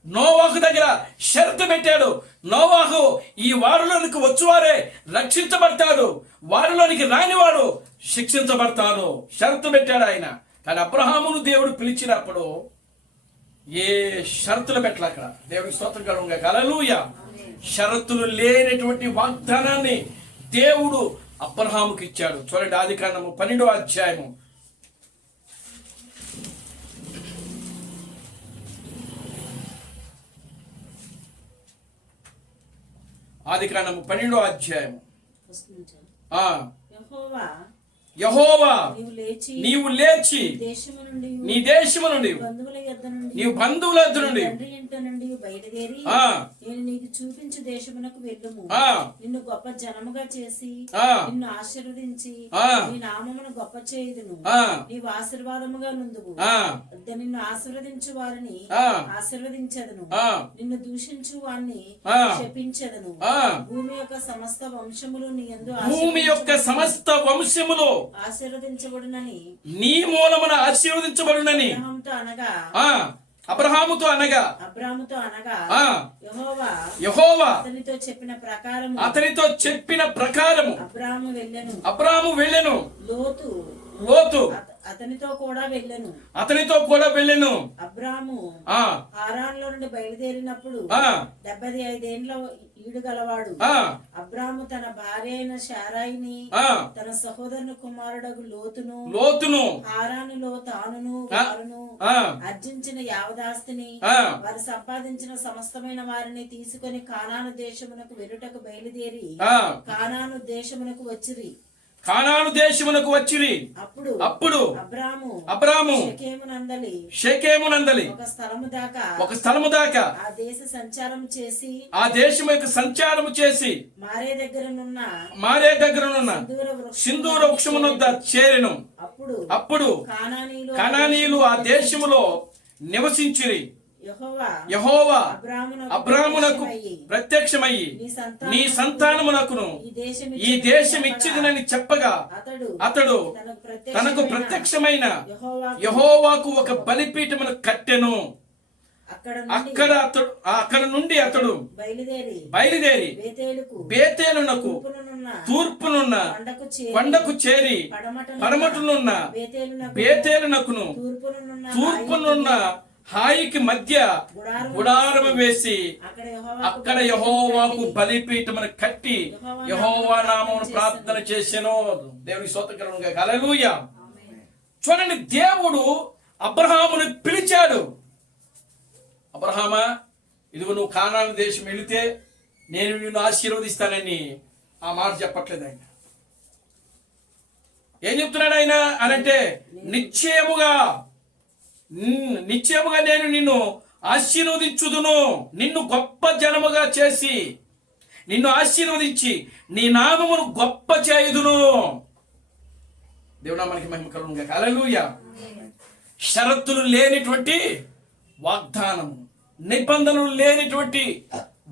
నోవాహు దగ్గర షరతు పెట్టాడు. నోవాహు ఈ వారిలోనికి వచ్చువారే రక్షించబడతాడు, వారిలోనికి రానివాడు శిక్షించబడతాడు, షరతు పెట్టాడు ఆయన. కానీ అబ్రహామును దేవుడు పిలిచినప్పుడు ఏ షరతులు పెట్టలే అక్కడ. దేవుడికి స్తోత్రం కలుగును గాక. హల్లెలూయా. షరతులు లేనటువంటి వాగ్దానాన్ని దేవుడు అబ్రహాముకి ఇచ్చాడు. చూడండి, ఆదికాండము 12వ అధ్యాయము ఆదికాండము 12వ అధ్యాయము యెహోవా నీవు లేచి నీ దేశము నుండి నీవు బంధువుల యొద్ద నుండి బయలుదేరి నేను నీకు చూపించు దేశమునకు వెళ్ళుము. నిన్ను గొప్ప జనముగా చేసి నిన్ను ఆశీర్వదించి నీ నామమును గొప్ప చేయుదును. నీవు ఆశీర్వాదముగా నుందువు. నిన్ను ఆశీర్వదించు వారిని ఆశీర్వదించదును, నిన్ను దూషించు వారిని శపించదును. భూమి యొక్క సమస్త వంశములు నీ యందు ఆశీర్వదించబడునని నీ మూలమున ఆశీర్వదించబడునని అనగా అబ్రహాముతో అనగా యెహోవా యెహోవా అతనితో చెప్పిన ప్రకారము అబ్రాము వెళ్ళెను. లోతు అతనితో కూడా వెళ్ళెను. అబ్రాము హారానులో నుండి బయలుదేరినప్పుడు 75 ఏండ్ల ఈడు గలవాడు. అబ్రాము తన భార్య అయిన శారాయిని, తన సహోదరుని కుమారుడగు లోతును హారానులో తానును వారును అర్జించిన యావదాస్తిని వారు సంపాదించిన సమస్తమైన వారిని తీసుకొని కానాను దేశమునకు వెలుటకు బయలుదేరి కానాను దేశమునకు వచ్చిరి. అప్పుడు అబ్రాము షెకెమునందలి ఒక స్థలము దాకా ఆ దేశము యొక్క సంచారము చేసి మారే దగ్గరనున్న సింధూర వృక్షమునొద్ద చేరెను. అప్పుడు కనానీయులు ఆ దేశములో నివసించిరి. యెహోవా అబ్రామునకు ప్రత్యక్షమయ్యి నీ సంతానమునకును ఈ దేశం ఇచ్చిదనని చెప్పగా అతడు తనకు ప్రత్యక్షమైన యెహోవాకు ఒక బలిపీఠమును కట్టెను. అక్కడ నుండి అతడు బయలుదేరి బేతేలునకు తూర్పునున్న కొండకు చేరి పడమటునున్న బేతేలునకును తూర్పునున్న హాయికి మధ్య గుడారము వేసి అక్కడ యెహోవాకు బలిపీఠమును కట్టి యెహోవా నామమును ప్రార్థన చేసెను. దేవునికి స్తోత్రం కలుగును గాక. హల్లెలూయా. చూడండి, దేవుడు అబ్రహామును పిలిచాడు. అబ్రహామా, ఇదిగో నువ్వు కానాను దేశం వెళితే నేను నిన్ను ఆశీర్వదిస్తానని ఆ మాట చెప్పట్లేదు ఆయన. ఏం చెప్తున్నాడు ఆయన అనంటే, నిశ్చయముగా నేను నిన్ను ఆశీర్వదించుదును, నిన్ను గొప్ప జనముగా చేసి నిన్ను ఆశీర్వదించి నీ నామమును గొప్ప చేయుదును. దేవుడా మనకి మహిమ కలుగును గాక. హల్లెలూయా. షరతులు లేనిటువంటి వాగ్దానము, నిబంధనలు లేనిటువంటి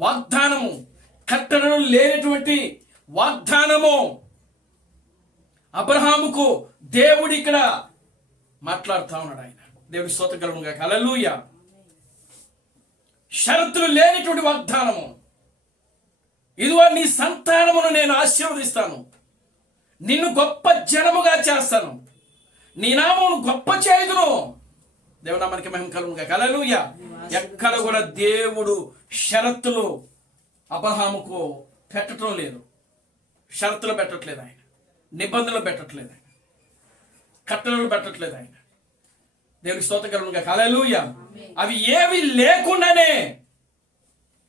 వాగ్దానము, కట్టడలు లేనిటువంటి వాగ్దానము అబ్రహాముకు దేవుడు ఇక్కడ మాట్లాడుతా ఉన్నాడు. ఆయన దేవుడి స్తోత్రం కలుగును గాక. హల్లెలూయా. షరతులు లేనిటువంటి వాగ్దానము, ఇదిగో నీ సంతానమును నేను ఆశీర్వదిస్తాను, నిన్ను గొప్ప జనముగా చేస్తాను, నీ నామమును గొప్ప చేయుదును. దేవుడా మనకి మహిమ కలుగును గాక. హల్లెలూయా. ఎక్కడ కూడా దేవుడు షరతులు అబ్రహాముకు పెట్టడం లేదు. షరతులు పెట్టట్లేదు ఆయన, నిబంధనలు పెట్టట్లేదు ఆయన, కట్టడలు పెట్టట్లేదు ఆయన. దేవుడికి స్తోత్రం కలుగును గాక. హల్లెలూయా. అవి ఏవి లేకుండానే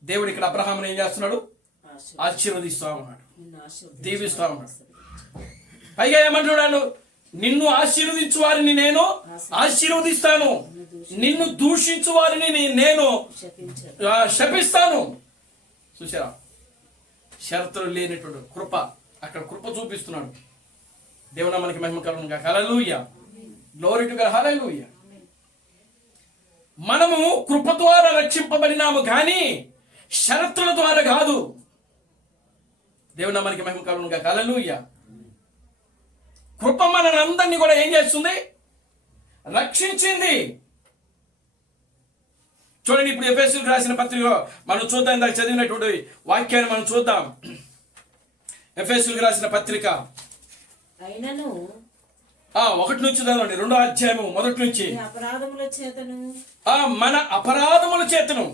దేవుడు ఇక్కడ అబ్రహామును ఏం చేస్తున్నాడు? ఆశీర్వదిస్తా ఉన్నాడు, దీవిస్తా ఉన్నాడు. పైగా ఏమంటున్నాడు? నిన్ను ఆశీర్వదించు వారిని నేను ఆశీర్వదిస్తాను, నిన్ను దూషించు వారిని నేను శపిస్తాను. చూసారా, షరతులు లేనటువంటి కృప, అక్కడ కృప చూపిస్తున్నాడు. దేవుడా మనకి మహిమ కలుగును గాక. Hallelujah. Glory to God. Hallelujah. మనము కృప ద్వారా రక్షింపబడినాము కానీ షరతుల ద్వారా కాదు. దేవుడా మనకి మహిమ కలుగును గాక. హల్లెలూయా. కృప మనందరినీ కూడా ఏం చేస్తుంది? రక్షించింది. చూడండి, ఇప్పుడు ఎఫెసీయులకు రాసిన పత్రిక మనం చూద్దాం. ఇందాక చదివినటువంటి వాక్యాన్ని మనం చూద్దాం. ఎఫెసీయులకు రాసిన పత్రిక అయినను 1 నుంచి చదవండి. 2వ అధ్యాయము 1 నుంచి. మన అపరాధముల చేతను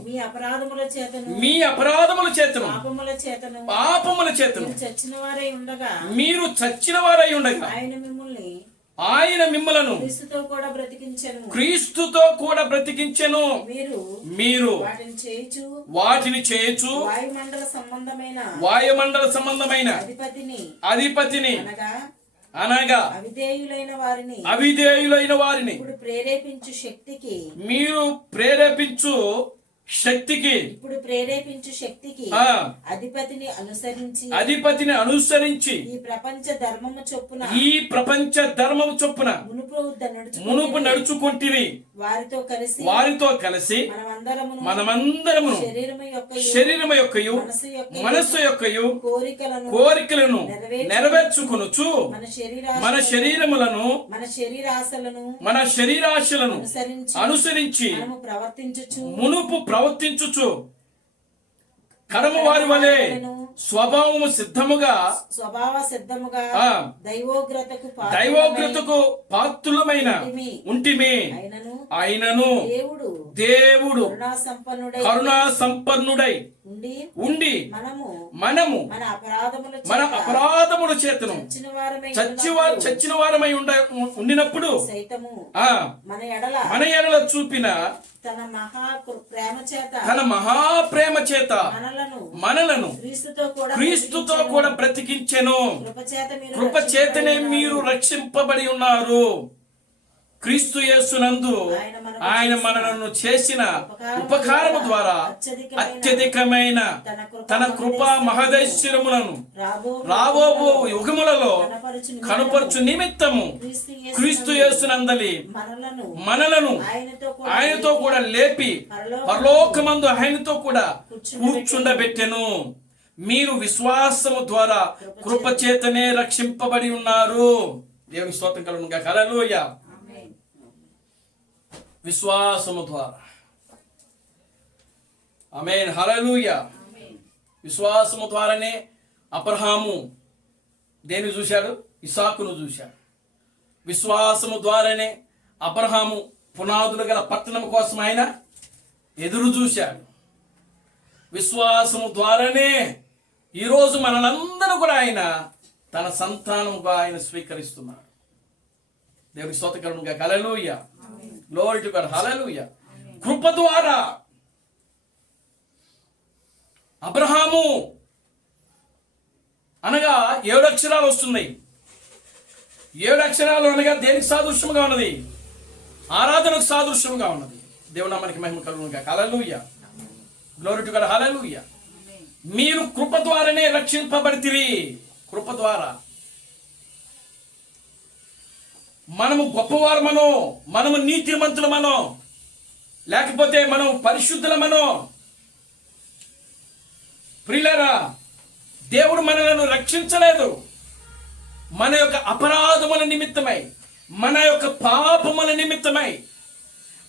మీ అపరాధముల చేతను పాపముల చేతను మీరు చచ్చిన వారై ఉండగా ఆయన మిమ్మలను క్రీస్తుతో కూడా బ్రతికించెను. మీరు వాటిని చేయుచు వాయుమండల సంబంధమైన అధిపతిని అనగా అవిధేయులైన వారిని మీరు ప్రేరేపించు శక్తికి అధిపతిని అనుసరించి ఈ ప్రపంచ ధర్మము చొప్పున మునుపు నడుచుకుంటిరి. వారితో కలిసి మనమందరము శరీరము యొక్కయు మనస్సు యొక్కయు కోరికలను నెరవేర్చుకొనుచు మన శరీరాశలను అనుసరించి మునుపు ప్రవర్తించుచు కడమ వారి వలె స్వభావము సిద్ధముగా దైవోగ్రతకు పాత్రులమైన ఉంటిమి. ఆయనను దేవుడు కరుణా సంపన్నుడై ఉండి మనము మన అపరాధముల చేతను చచ్చిన వారమై ఉండినప్పుడు మన ఎడల చూపిన తన మహాప్రేమ చేత మనలను క్రీస్తుతో కూడా బ్రతికించెను. కృప చేతనే మీరు రక్షింపబడి ఉన్నారు. క్రీస్తు యేసునందు ఆయన మనలను చేసిన ఉపకారము ద్వారా అత్యధికమైన తన కృపా మహదైశ్వర్యములను రాబోవు యుగములలో కనుపరచు నిమిత్తము క్రీస్తు యేసునందలి మనలను ఆయనతో కూడా లేపి పరలోకమందు ఆయనతో కూడా కూర్చుండబెట్టెను. మీరు విశ్వాసము ద్వారా కృప చేతనే రక్షింపబడి ఉన్నారు. దేవుని స్తోత్రం కలుగును గాక. హల్లెలూయా. విశ్వాసము ద్వారా. ఆమేన్. హల్లెలూయా. విశ్వాసము ద్వారానే అబ్రహాము దేన్ని చూశాడు? ఇస్సాకును చూశాడు. విశ్వాసము ద్వారానే అబ్రహాము పునాదులు గల పట్టణం కోసం ఆయన ఎదురు చూశాడు. విశ్వాసము ద్వారానే ఈరోజు మనలందరూ కూడా ఆయన తన సంతానముగా ఆయన స్వీకరిస్తున్నాడు. దేవునికి స్తోత్రం కలుగును గాక. Hallelujah. Glory to God. Hallelujah. కృప ద్వారా అబ్రహాము అనగా 7 అక్షరాలు వస్తున్నాయి. 7 అక్షరాలు అనగా దేనికి సాదృశ్యముగా ఉన్నది? ఆరాధనకు సాదృశ్యముగా ఉన్నది. దేవుని నామానికి మహిమ కలుగును గాక. Hallelujah. Glory to God. Hallelujah. మీరు కృప ద్వారానే రక్షింపబడితిరి. కృప ద్వారా మనము గొప్పవారమనో, మనము నీతిమంతులమనో, లేకపోతే మనం పరిశుద్ధులమనో, ప్రియులారా, దేవుడు మనలను రక్షించలేదు. మన యొక్క అపరాధముల నిమిత్తమై, మన యొక్క పాపముల నిమిత్తమై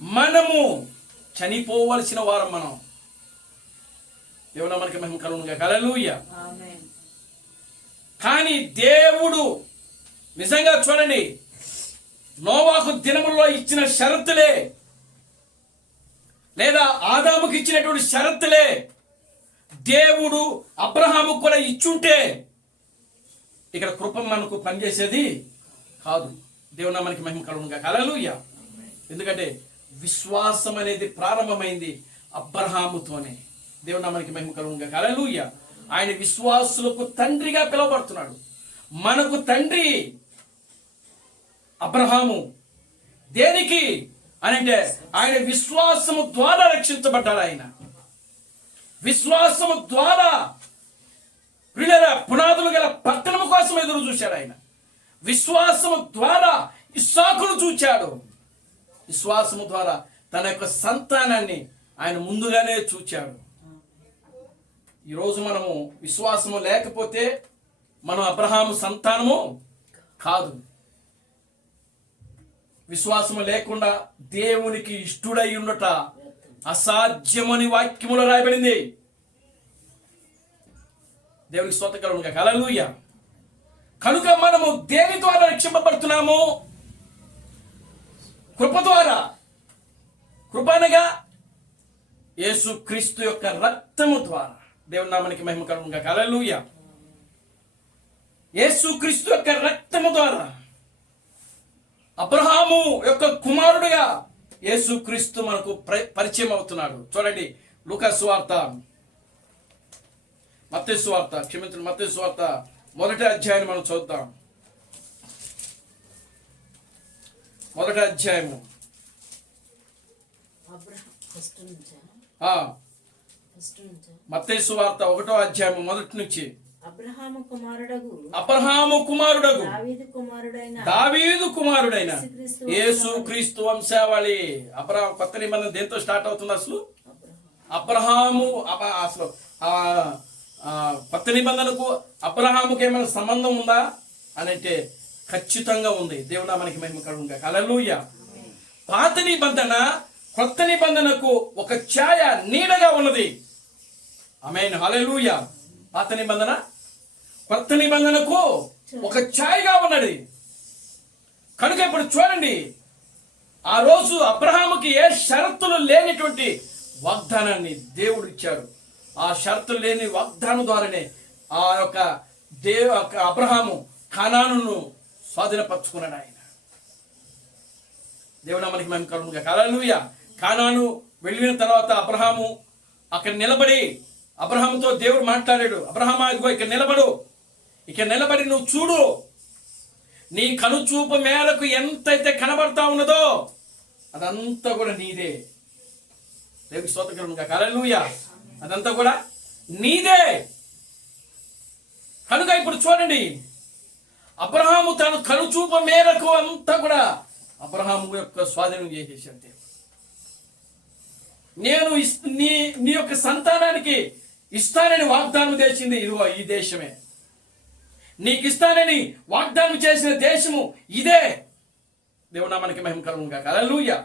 మనము చనిపోవలసిన వారం మనం. దేవుడు మనకి మహిమ కలుగును గాక. హల్లెలూయా. కానీ దేవుడు నిజంగా చూడండి, నోవాహు దినముల్లో ఇచ్చిన షరతులే, లేదా ఆదాముకి ఇచ్చినటువంటి షరతులే దేవుడు అబ్రహాముకు కూడా ఇచ్చుంటే ఇక్కడ కృప మనకు పనిచేసేది కాదు. దేవుని నామానికి మహిమ కలుగును గాక. హల్లెలూయా. ఎందుకంటే విశ్వాసం అనేది ప్రారంభమైంది అబ్రహాముతోనే. దేవుని నామానికి మహిమ కలుగును గాక. హల్లెలూయా. ఆయన విశ్వాసులకు తండ్రిగా పిలువబడుతున్నాడు. మనకు తండ్రి అబ్రహాము. దేనికి అని అంటే ఆయన విశ్వాసము ద్వారా రక్షించబడ్డాడు. ఆయన విశ్వాసము ద్వారా పునాదులు గల పట్టణము కోసం ఎదురు చూశాడు. ఆయన విశ్వాసము ద్వారా ఇస్సాకును చూచాడు. విశ్వాసము ద్వారా తన యొక్క సంతానాన్ని ఆయన ముందుగానే చూచాడు. ఈరోజు మనము విశ్వాసము లేకపోతే మనం అబ్రహాము సంతానము కాదు. విశ్వాసము లేకుండా దేవునికి ఇష్టుడై ఉండట అసాధ్యమని వాక్యములో రాయబడింది. దేవునికి స్తోత్రం కలుగును గాక. హల్లెలూయా. కనుక మనము దేని ద్వారా రక్షింపబడుతున్నాము? కృప ద్వారా. కృప అనగా యేసుక్రీస్తు యొక్క రక్తము ద్వారా. దేవుని నామానికి మహిమ కలుగును గాక. హల్లెలూయా. యేసుక్రీస్తు యొక్క రక్తము ద్వారా అబ్రహాము యొక్క కుమారుడుగా యేసుక్రీస్తు మనకు పరిచయం అవుతున్నాడు. చూడండి, లూకా సువార్త, మత్తయి సువార్త, మత్తయి సువార్త 1వ అధ్యాయం మనం చూద్దాం. 1వ అధ్యాయము మత్తయి సువార్త 1వ అధ్యాయము 1 నుంచి. అబ్రహాము కుమారుడగు దావీదు కుమారుడైన యేసుక్రీస్తు వంశావళి. అబ్రహాము కొత్త నిబంధన దేంతో స్టార్ట్ అవుతుంది? అసలు అబ్రహాము అసలు కొత్త నిబంధనకు అబ్రహాముకి ఏమైనా సంబంధం ఉందా అని అంటే ఖచ్చితంగా ఉంది. దేవుడు నామానికి మహిమ కలుగును గాక. హల్లెలూయా. పాత నిబంధన కొత్త నిబంధనకు ఒక ఛాయ, నీడగా ఉన్నది. ఆమేన్, హల్లెలూయా. పాత నిబంధన కొత్త నిబంధనకు ఒక ఛాయగా ఉన్నది. కనుక ఇప్పుడు చూడండి, ఆ రోజు అబ్రహాముకి ఏ షరతులు లేనిటువంటి వాగ్దానాన్ని దేవుడు ఇచ్చాడు. ఆ షరతులు లేని వాగ్దానం ద్వారానే ఆ యొక్క అబ్రహాము కానానును స్వాధీనపరచుకున్నాడు. ఆయన దేవుడు మనకి మేము కలుగుగా. హల్లెలూయా. కానాను వెళ్ళిన తర్వాత అబ్రహాము అక్కడ నిలబడి అబ్రహాముతో దేవుడు మాట్లాడాడు. అబ్రహామా, ఇదిగో ఇక్కడ నిలబడు, ఇక్కడ నిలబడి నువ్వు చూడు, నీ కనుచూపు మేరకు ఎంతైతే కనబడతా ఉన్నదో అదంతా కూడా నీదే. దేవుడి స్తోత్రం. హల్లెలూయా. అదంతా కూడా నీదే. కనుక ఇప్పుడు చూడండి, అబ్రహాము తన కనుచూపు మేరకు అంతా కూడా అబ్రహాము యొక్క స్వాధీనం చేసేసాడు. నేను నీ యొక్క సంతానానికి ఇస్తానని వాగ్దానం చేసింది ఇదిగో ఈ దేశమే. నీకు ఇస్తానని వాగ్దానం చేసిన దేశము ఇదే. దేవుడు మనకి మహిమ కలుగును గాక. హల్లెలూయా.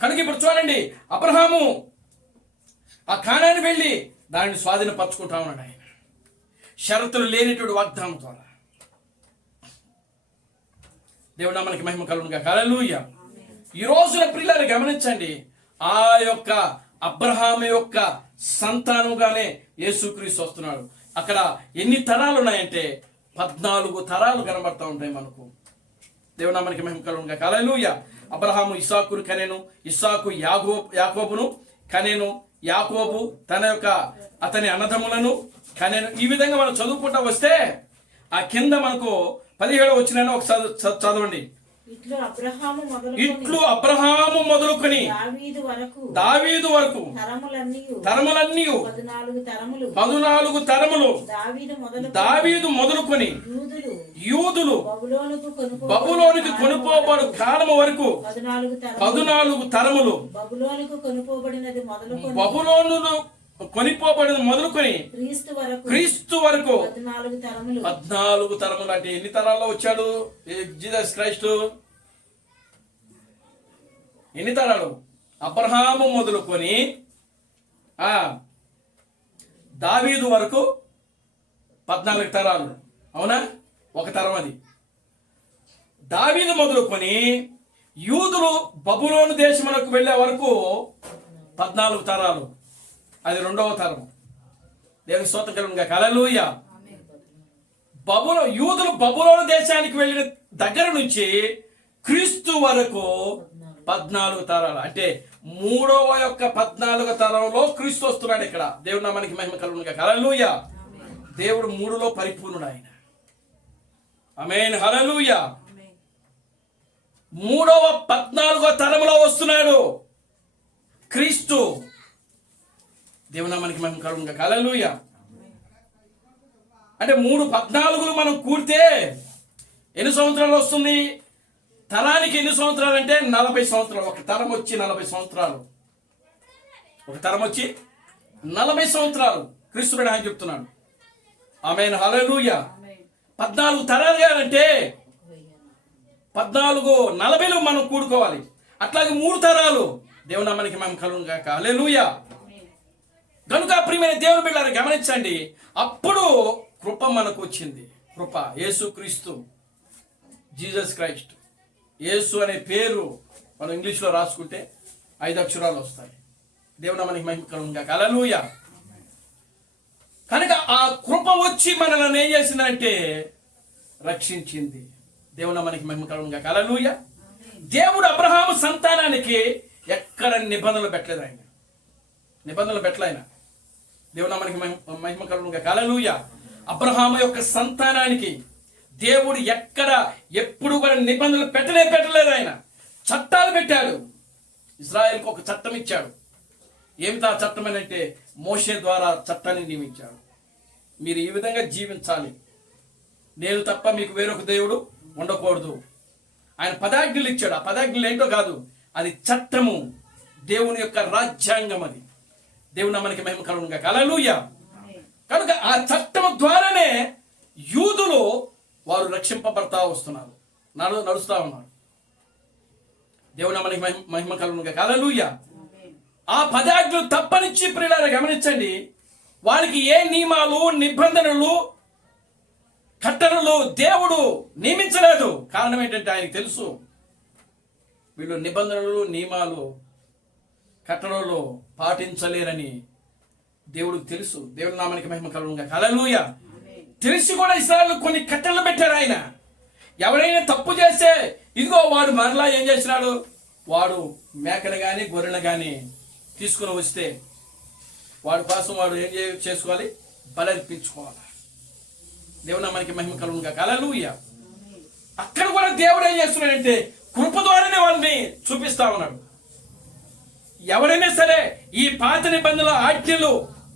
కనుక ఇప్పుడు చూడండి, అబ్రహాము ఆ కానాన్ని వెళ్ళి దానిని స్వాధీనపరచుకుంటా ఉన్నాడు. ఆయన షరతులు లేనిటువంటి వాగ్దానం ద్వారా. దేవుడు మనకి మహిమ కలుగును గాక. హల్లెలూయా. ఈ రోజున ప్రియులారా గమనించండి, ఆ యొక్క అబ్రహాము యొక్క సంతానంగానే యేసుక్రీస్తు వస్తున్నాడు. అక్కడ ఎన్ని తరాలు ఉన్నాయంటే 14 తరాలు కనబడతా ఉంటాయి మనకు. దేవుడు మనకి మహిమ కలుగును గాక. హల్లెలూయా. అబ్రహాము ఇస్సాకును కనెను, ఇస్సాకు యాకోబును కనెను, యాకోబు అతని అన్నదమ్ములను కనెను. ఈ విధంగా మనం చదువుకుంటా వస్తే ఆ కింద మనకు 17వ వచనాన్ని ఒకసారి చదవండి. ఇట్లు అబ్రహాము మొదలుకొని దావీదు వరకు తరములన్నీ 14 తరములు దావీదు మొదలుకొని యూదులు బబులోనికి కొనుపోబడు కాలము వరకు 14 తరములు బబులోను కొనిపోబడిన మొదలుకొని క్రీస్తు వరకు 14 తరములు. అంటే ఎన్ని తరాల్లో వచ్చాడు జీసస్ క్రైస్ట్? ఎన్ని తరాలు? అబ్రహాము మొదలుకొని దావీదు వరకు 14 తరాలు. అవునా? ఒక తరం అది. దావీదు మొదలుకొని యూదులు బబులోను దేశమునకు వెళ్ళే వరకు 14 తరాలు. అది 2వ తరం. దేవుని స్తోత్రం కలుగును గాక. హల్లెలూయా. యూదులు బబులోను దేశానికి వెళ్ళిన దగ్గర నుంచి క్రీస్తు వరకు 14 తరాలు. అంటే 14వ తరంలో క్రీస్తు వస్తున్నాడు ఇక్కడ. దేవుడు నామానికి మహిమ కలుగును గాక. హల్లెలూయా. దేవుడు 3లో పరిపూర్ణుడు ఆయన. ఆమేన్, హల్లెలూయా. 14వ తరంలో వస్తున్నాడు క్రీస్తు. దేవుడు నామానికి మహిమ కలుగును గాక. హల్లెలూయా. అంటే 3 మనం కూడితే ఎన్ని సంవత్సరాలు వస్తుంది? తరానికి ఎన్ని సంవత్సరాలు అంటే 40 సంవత్సరాలు. ఒక తరం వచ్చి 40 సంవత్సరాలు. ఒక తరం వచ్చి 40 సంవత్సరాలు క్రీస్తుడు ఆయన చెప్తున్నాడు. ఆమేన్, హల్లెలూయా. 14 తరాలు అంటే 40 మనం కూడుకోవాలి. అట్లాగే 3 తరాలు. దేవుడు నామానికి మహిమ కలుగును గాక. హల్లెలూయా. కనుక ప్రియమైన దేవుని బిడ్డలారా గమనించండి, అప్పుడు కృప మనకు వచ్చింది. కృప, యేసుక్రీస్తు, జీసస్ క్రైస్ట్. యేసు అనే పేరు మనం ఇంగ్లీష్లో రాసుకుంటే 5 అక్షరాలు వస్తాయి. దేవుడు మనకి మహిమ కలుగును గాక. హల్లెలూయా. కనుక ఆ కృప వచ్చి మనల్ని ఏం చేసిందంటే రక్షించింది. దేవుడు మనకి మహిమ కలుగును గాక. హల్లెలూయా. దేవుడు అబ్రహాము సంతానానికి ఎక్కడ నిబంధనలు పెట్టలేదు. ఆయన నిబంధనలు పెట్టలేఆయన. దేవుడు మనకి మహిమ కలుగును గాక. హల్లెలూయా. అబ్రహాము యొక్క సంతానానికి దేవుడు ఎప్పుడు కూడా నిబంధనలు పెట్టలేదు. ఆయన చట్టాలు పెట్టాడు. ఇశ్రాయేలుకు ఒక చట్టం ఇచ్చాడు. ఏమిటి ఆ చట్టం అని అంటే మోషే ద్వారా చట్టాన్ని నియమించాడు. మీరు ఈ విధంగా జీవించాలి, నేను తప్ప మీకు వేరొక దేవుడు ఉండకూడదు. ఆయన 10 ఆజ్ఞలు ఇచ్చాడు. ఆ 10 ఆజ్ఞలు ఏంటో కాదు, అది చట్టము, దేవుని యొక్క రాజ్యాంగం. అది దేవుని మనకి మహిమ కలుగును గాక. హల్లెలూయా. కనుక ఆ చట్టం ద్వారానే యూదులు వారు రక్షింపబడతా వస్తున్నారు, నడుస్తా ఉన్నారు. దేవుని మనకి మహిమ కలుగును గాక. హల్లెలూయా. ఆ 10 ఆజ్ఞలు తప్పనిచ్చి ప్రియులారా గమనించండి, వారికి ఏ నియమాలు, నిబంధనలు, కట్టడలు దేవుడు నియమించలేదు. కారణం ఏంటంటే ఆయనకు తెలుసు వీళ్ళు నిబంధనలు, నియమాలు, కట్టడలు పాటించలేరని దేవుడికి తెలుసు. దేవుడి నామానికి మహిమ కలుగునుగా. హల్లెలూయా. తెలిసి కూడా ఇశ్రాయేలు కొన్ని కట్టడలు పెట్టారు ఆయన. ఎవరైనా తప్పు చేస్తే ఇదిగో వాడు మరలా ఏం చేసినాడు, వాడు మేకను కానీ గొర్రెను కానీ తీసుకుని వస్తే వాడి కోసం వాడు ఏం చేసుకోవాలి, బలర్పించుకోవాలి. దేవుడు నామానికి మహిమ కలుగునుగా. హల్లెలూయా. అక్కడ కూడా దేవుడు ఏం చేస్తున్నాడంటే కృప ద్వారానే వాళ్ళని చూపిస్తా ఉన్నాడు. ఎవరైనా సరే ఈ పాత నిబంధనల ఆజ్ఞలు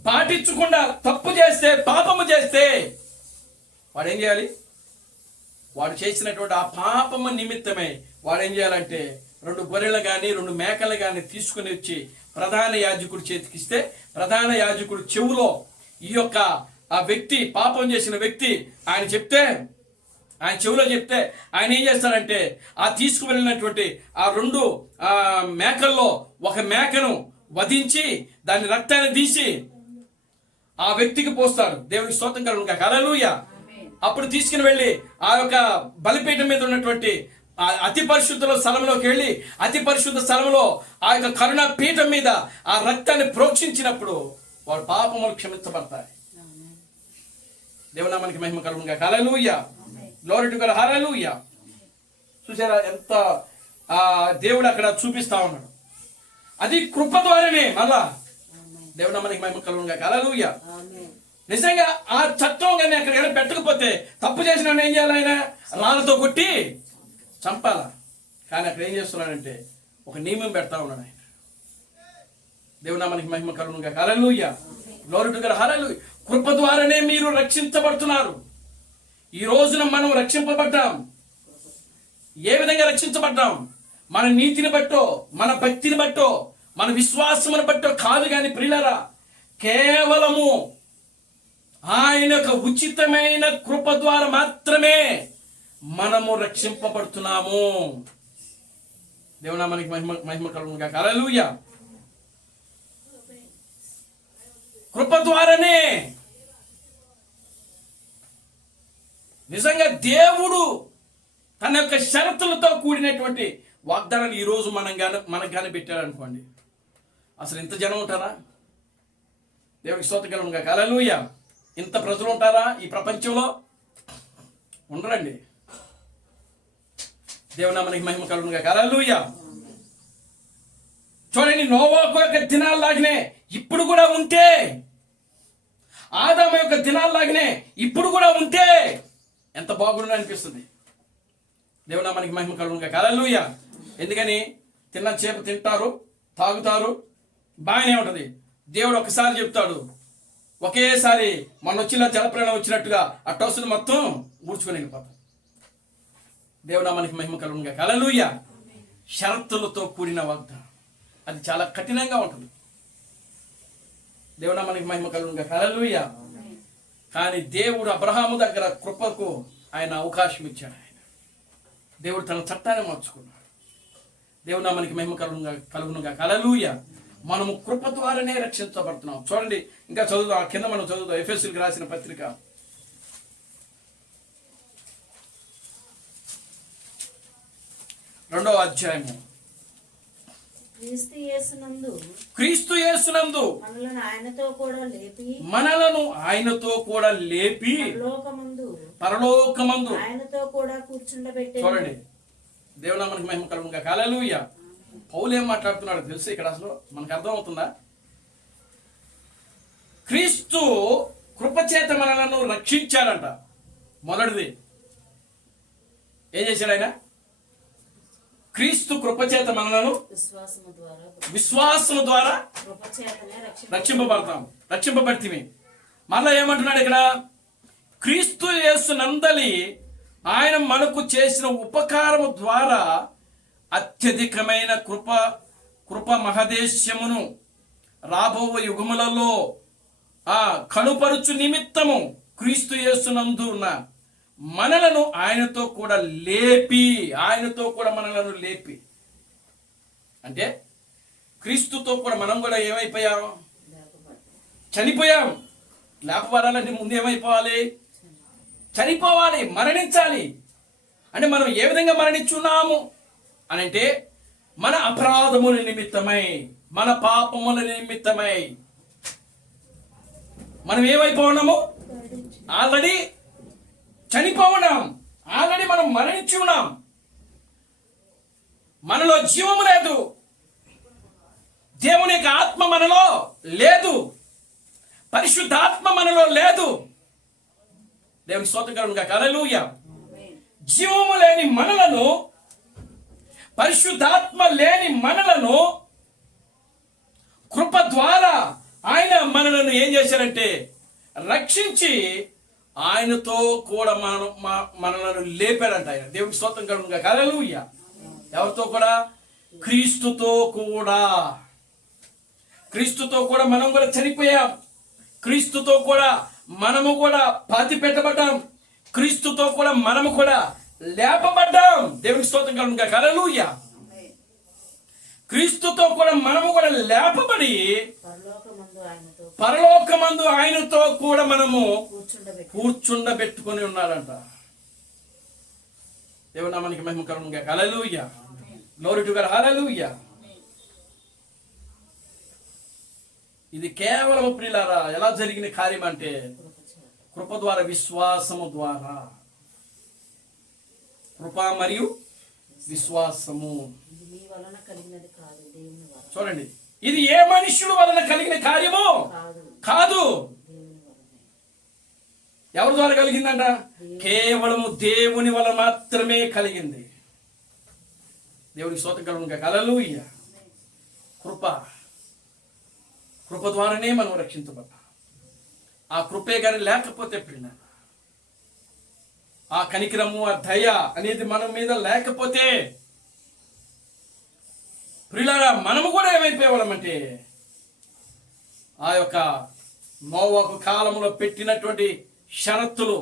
పాటించకుండా తప్పు చేస్తే, పాపము చేస్తే వాడు ఏం చేయాలి, వాడు చేసినటువంటి ఆ పాపము నిమిత్తమే వాడు ఏం చేయాలంటే 2 గొర్రెలు కానీ 2 మేకలు కానీ తీసుకుని వచ్చి ప్రధాన యాజకుడి చేతికిస్తే, ప్రధాన యాజకుడు చెవులో ఈ యొక్క ఆ వ్యక్తి, పాపం చేసిన వ్యక్తి ఆయన చెవిలో చెప్తే ఆయన ఏం చేస్తారంటే ఆ తీసుకువెళ్ళినటువంటి ఆ 2 మేకల్లో ఒక మేకను వధించి దాని రక్తాన్ని తీసి ఆ వ్యక్తికి పోస్తారు. దేవుడికి స్తోత్రం కలుగునుగా. హల్లెలూయా. అప్పుడు తీసుకుని వెళ్ళి ఆ యొక్క బలిపీఠం మీద ఉన్నటువంటి అతి పరిశుద్ధ స్థలంలోకి వెళ్ళి అతి పరిశుద్ధ స్థలంలో ఆ యొక్క కరుణ పీఠం మీద ఆ రక్తాన్ని ప్రోక్షించినప్పుడు వాడు పాపములు క్షమించబడతాయి. దేవునామానికి మహిమ కలుగునుగా. Hallelujah. Glory to God. Hallelujah. చూసారా ఎంత దేవుడు అక్కడ చూపిస్తా ఉన్నాడు. అది కృప ద్వారానే. మళ్ళా దేవునామానికి మహిమ కలుగునుగా. హల్లెలూయా. నిజంగా ఆ చట్టం కానీ అక్కడ పెట్టకపోతే తప్పు చేసిన ఏం చేయాలి, ఆయన రాళ్ళతో కొట్టి చంపాలా. కానీ అక్కడ ఏం చేస్తున్నాడంటే ఒక నియమం పెడతా ఉన్నాడు ఆయన. దేవునామానికి మహిమ కలుగునుగా. Hallelujah. Glory to God. Hallelujah. కృప ద్వారానే మీరు రక్షించబడుతున్నారు. ఈ రోజున మనం రక్షింపబడ్డాం. ఏ విధంగా రక్షించబడ్డాం? మన నీతిని బట్టో, మన భక్తిని బట్టో, మన విశ్వాసమును బట్టో కాదు కానీ ప్రియులారా, కేవలము ఆయన యొక్క ఉచితమైన కృప ద్వారా మాత్రమే మనము రక్షింపబడుతున్నాము. దేవునామానికి మహిమ కలుగునుగా. హల్లెలూయా. కృప ద్వారానే. నిజంగా దేవుడు తన యొక్క షరతులతో కూడినటువంటి వాగ్దానాలు ఈరోజు మనకు కానీ పెట్టారనుకోండి, అసలు ఇంత జనం ఉంటారా? దేవుడికి స్తోత్రం కలుగునుగా. హల్లెలూయా. ఇంత ప్రజలు ఉంటారా ఈ ప్రపంచంలో? ఉండరండి. దేవునామానికి మహిమ కలుగునుగా. హల్లెలూయా. చూడండి, నోవాహు యొక్క దినాల్లాగానే ఇప్పుడు కూడా ఉంటే, ఆదాము యొక్క దినాల్లాగానే ఇప్పుడు కూడా ఉంటే ఎంత బాగుండు అనిపిస్తుంది. దేవునామానికి మహిమ కలుగునుగా. హల్లెలూయా. ఎందుకని తిన్న చేప తింటారు, తాగుతారు, బాగానే ఉంటుంది. దేవుడు ఒకసారి చెప్తాడు, ఒకేసారి మన వచ్చిన జలప్రయాణం వచ్చినట్టుగా ఆ టోసులు మొత్తం ఊడ్చుకొని వెళ్ళిపోతాం. దేవునామానికి మహిమ కలుగునుగా. హల్లెలూయా. షరతులతో కూడిన వాగ్దానం అది చాలా కఠినంగా ఉంటుంది. దేవునామానికి మహిమ కలుగునుగా. హల్లెలూయా. కానీ దేవుడు అబ్రహాము దగ్గర కృపకు ఆయన అవకాశం ఇచ్చాడు. దేవుడు తన చట్టాన్ని మార్చుకున్నాడు. దేవునామానికి మహిమ కలుగునుగా. హల్లెలూయా. మనము కృప ద్వారానే రక్షించబడుతున్నాం. చూడండి, ఇంకా చదువుదాం, కింద మనం చదువుదాం. ఎఫెసీయులకు రాసిన పత్రిక 2వ అధ్యాయము. క్రీస్తు యేసునందు మనలను ఆయనతో కూడా లేపి పరలోకమందు ఆయనతో కూడా కూర్చుండబెట్టి. చూడండి, దేవునామానికి మహిమ కలుగునుగా. హల్లెలూయా. పౌలు ఏం మాట్లాడుతున్నాడు తెలుసు ఇక్కడ? అసలు మనకు అర్థం అవుతుందా? క్రీస్తు కృపచేత మనలను రక్షించాడంట. మొదటిది ఏం చేశాడు ఆయన? క్రీస్తు కృపచేత మనలను విశ్వాసము ద్వారా రక్షింపబడతాం. మళ్ళా ఏమంటున్నాడు ఇక్కడ? క్రీస్తు యేసు నందలి ఆయన మనకు చేసిన ఉపకారము ద్వారా అత్యధికమైన కృప మహదేశ్యమును రాబో యుగములలో కనుపరుచు నిమిత్తము క్రీస్తు యేసునందు ఉన్న మనలను ఆయనతో కూడా లేపి, ఆయనతో కూడా మనలను లేపి. అంటే క్రీస్తుతో కూడా మనం కూడా ఏమైపోయాం? చనిపోయాం. లేపబడాలంటే ముందు ఏమైపోవాలి? చనిపోవాలి, మరణించాలి. అంటే మనం ఏ విధంగా మరణించున్నాము అని అంటే, మన అపరాధముల నిమిత్తమై, మన పాపముల నిమిత్తమై మనం ఏమైపోన్నాము? ఆల్రెడీ చనిపోన్నాం, ఆల్రెడీ మనం మరణించి ఉన్నాం. మనలో జీవము లేదు, దేవుని యొక్క ఆత్మ మనలో లేదు, పరిశుద్ధాత్మ మనలో లేదు. దేవుని స్తోత్రం కలుగును గాక. హల్లెలూయా. జీవము లేని మనలను, పరిశుద్ధాత్మ లేని మనలను కృప ద్వారా ఆయన మనలను ఏం చేశారంటే రక్షించి ఆయనతో కూడా మనలను లేపాడంట ఆయన. దేవుని స్తోత్రం కలుగును గాక. హల్లెలూయా. ఎవరితో కూడా? క్రీస్తుతో కూడా. క్రీస్తుతో కూడా మనం కూడా చనిపోయాం, క్రీస్తుతో కూడా మనము కూడా పాతి పెట్టబడ్డాం, క్రీస్తుతో కూడా మనము కూడా లేపబడ్డాం. దేవునికి స్తోత్రం కలుగును గాక. హల్లెలూయా. క్రీస్తుతో కూడా మనము కూడా లేపబడి పరలోకమందు ఆయనతో కూడా మనము కూర్చుండబెట్టుకొని ఉన్నాడంట. దేవుని నామానికి మహిమ కలుగును గాక. Hallelujah. Glory to God. Hallelujah. ఇది కేవలం ప్రియులారా ఎలా జరిగిన కార్యం అంటే కృప ద్వారా, విశ్వాసము ద్వారా. కృప మరియు విశ్వాసము. చూడండి, ఇది ఏ మనుష్యుడు వలన కలిగిన కార్యము కాదు. ఎవరి ద్వారా కలిగిందంట? కేవలము దేవుని వలన మాత్రమే కలిగింది. దేవునికి స్తోత్రం కలుగును గాక. హల్లెలూయా. కృప ద్వారానే మనం రక్షించబడ్డాం. ఆ కృపే గాని లేకపోతే పిల్ల, ఆ కనికరము, ఆ దయ అనేది మన మీద లేకపోతే ప్రియులారా మనము కూడా ఏమైపోయేవాళ్ళమంటే ఆ యొక్క నోవహు కాలంలో పెట్టినటువంటి షరతులు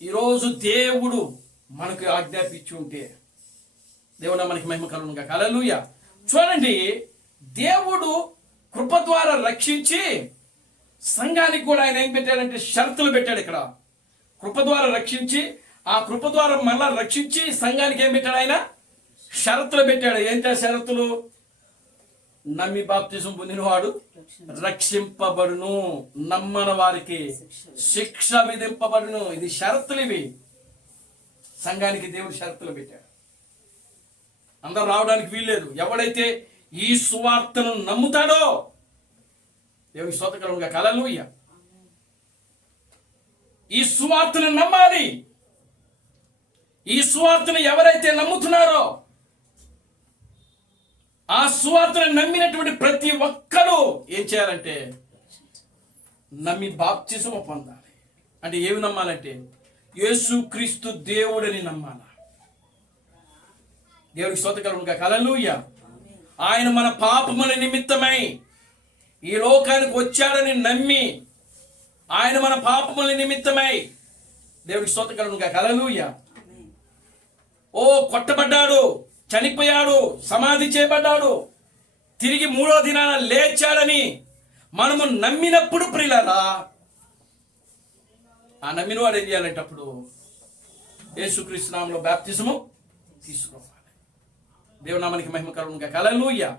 ఈరోజు దేవుడు మనకు ఆజ్ఞాపించి ఉంటే, దేవుడు మనకి మహిమ కలుగును గాక. హల్లెలూయా. చూడండి, దేవుడు కృప ద్వారా రక్షించి సంఘానికి కూడా ఆయన ఏం పెట్టాడంటే షరతులు పెట్టాడు. ఇక్కడ కృప ద్వారా రక్షించి, ఆ కృప ద్వారా మళ్ళా రక్షించి సంఘానికి ఏం పెట్టాడు? ఆయన షరతులు పెట్టాడు. ఏంటో షరతులు? నమ్మి బాప్తిజం పొందినవాడు రక్షింపబడును, నమ్మని వారికి శిక్ష విధింపబడును. ఇది షరతులు. ఇవి సంఘానికి దేవుడు షరతులు పెట్టాడు. అందరూ రావడానికి వీల్లేదు. ఎవడైతే ఈ సువార్తను నమ్ముతాడో, దేవుని స్తోత్రం కలుగును గాక. హల్లెలూయా. ఈ సువార్తను నమ్మాలి. ఈ సువార్తను ఎవరైతే నమ్ముతున్నారో, ఆ సువార్తను నమ్మినటువంటి ప్రతి ఒక్కరూ ఏం చేయాలంటే నమ్మి బాప్తిసము పొందాలి. అంటే ఏమి నమ్మాలంటే యేసుక్రీస్తు దేవుడని నమ్మాలి. దేవునికి స్తోత్రం కలుగును గాక. హల్లెలూయా. ఆయన మన పాపముల నిమిత్తమై ఈ లోకానికి వచ్చాడని నమ్మి, ఆయన మన పాపముల నిమిత్తమై, దేవునికి స్తోత్రం కలుగును గాక. హల్లెలూయా. కొట్టబడ్డాడు, చనిపోయాడు, సమాధి చేయబడ్డాడు, తిరిగి 3వ దినాన లేచాడని మనము నమ్మినప్పుడు ప్రియులారా, ఆ నమ్మిన వాడు ఏం చేయాలంటే అప్పుడు యేసుక్రీస్తు నామములో బాప్తిజము తీసుకోవాలి. దేవుని నామానికి మహిమ కలుగును గాక. హల్లెలూయా.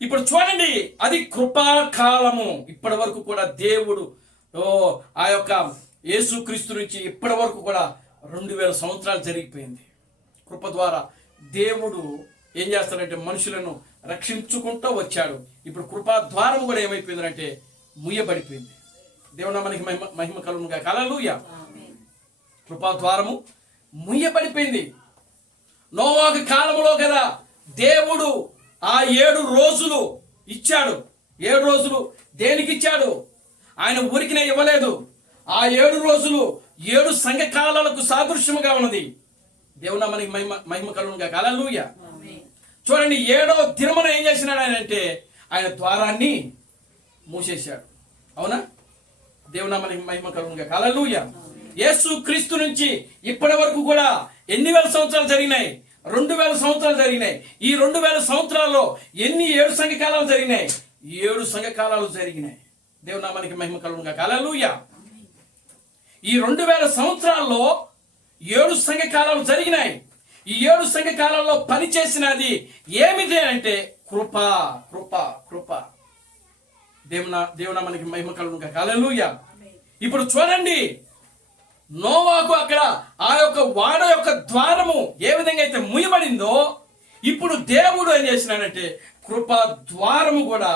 ఇప్పుడు చూడండి, అది కృపాకాలము. ఇప్పటి వరకు కూడా దేవుడు ఆ యొక్క యేసుక్రీస్తు నుంచి ఇప్పటి వరకు కూడా 2000 సంవత్సరాలు జరిగిపోయింది. కృప ద్వారా దేవుడు ఏం చేస్తాడంటే మనుషులను రక్షించుకుంటూ వచ్చాడు. ఇప్పుడు కృపా ద్వారం కూడా ఏమైపోయిందంటే ముయ్యబడిపోయింది. దేవుని నామానికి మహిమ కలుగును గాక. హల్లెలూయా. కృపా ద్వారము ముయ్యబడిపోయింది. నోవాహు కాలంలో కదా దేవుడు ఆ 7 రోజులు ఇచ్చాడు. 7 రోజులు దేనికి ఇచ్చాడు? ఆయన ఊరికినే ఇవ్వలేదు. ఆ 7 రోజులు 7 సంఘకాలాలకు సాదృశ్యముగా ఉన్నది. దేవుని మనకి మహిమ కలుగును గాక. హల్లెలూయా. చూడండి, 7వ దినమున ఏం చేసినాడు ఆయన అంటే ఆయన ద్వారాన్ని మూసేశాడు. అవునా? దేవుని మనకి మహిమ కలుగును గాక. హల్లెలూయా. యేసు క్రీస్తు నుంచి ఇప్పటి వరకు కూడా ఎన్ని వేల సంవత్సరాలు జరిగినాయి? 2000 సంవత్సరాలు జరిగినాయి. ఈ 2000 సంవత్సరాల్లో ఎన్ని 7 సంఘకాలాలు జరిగినాయి? 7 సంఘకాలాలు జరిగినాయి. దేవుని నామానికి మహిమ కలుగును గాక. హల్లెలూయా. ఈ 2000 సంవత్సరాల్లో 7 సంఘకాలాలు జరిగినాయి. ఈ 7 సంఘకాలాల్లో పనిచేసినది ఏమిటి అంటే కృప, కృప, కృప. దేవుని నామానికి మహిమ కలుగును గాక. హల్లెలూయా. ఇప్పుడు చూడండి, నోవాకు అక్కడ ఆ యొక్క వాడ యొక్క ద్వారము ఏ విధంగా అయితే మూయబడిందో, ఇప్పుడు దేవుడు ఏం చేస్తున్నాడంటే కృపా ద్వారము కూడా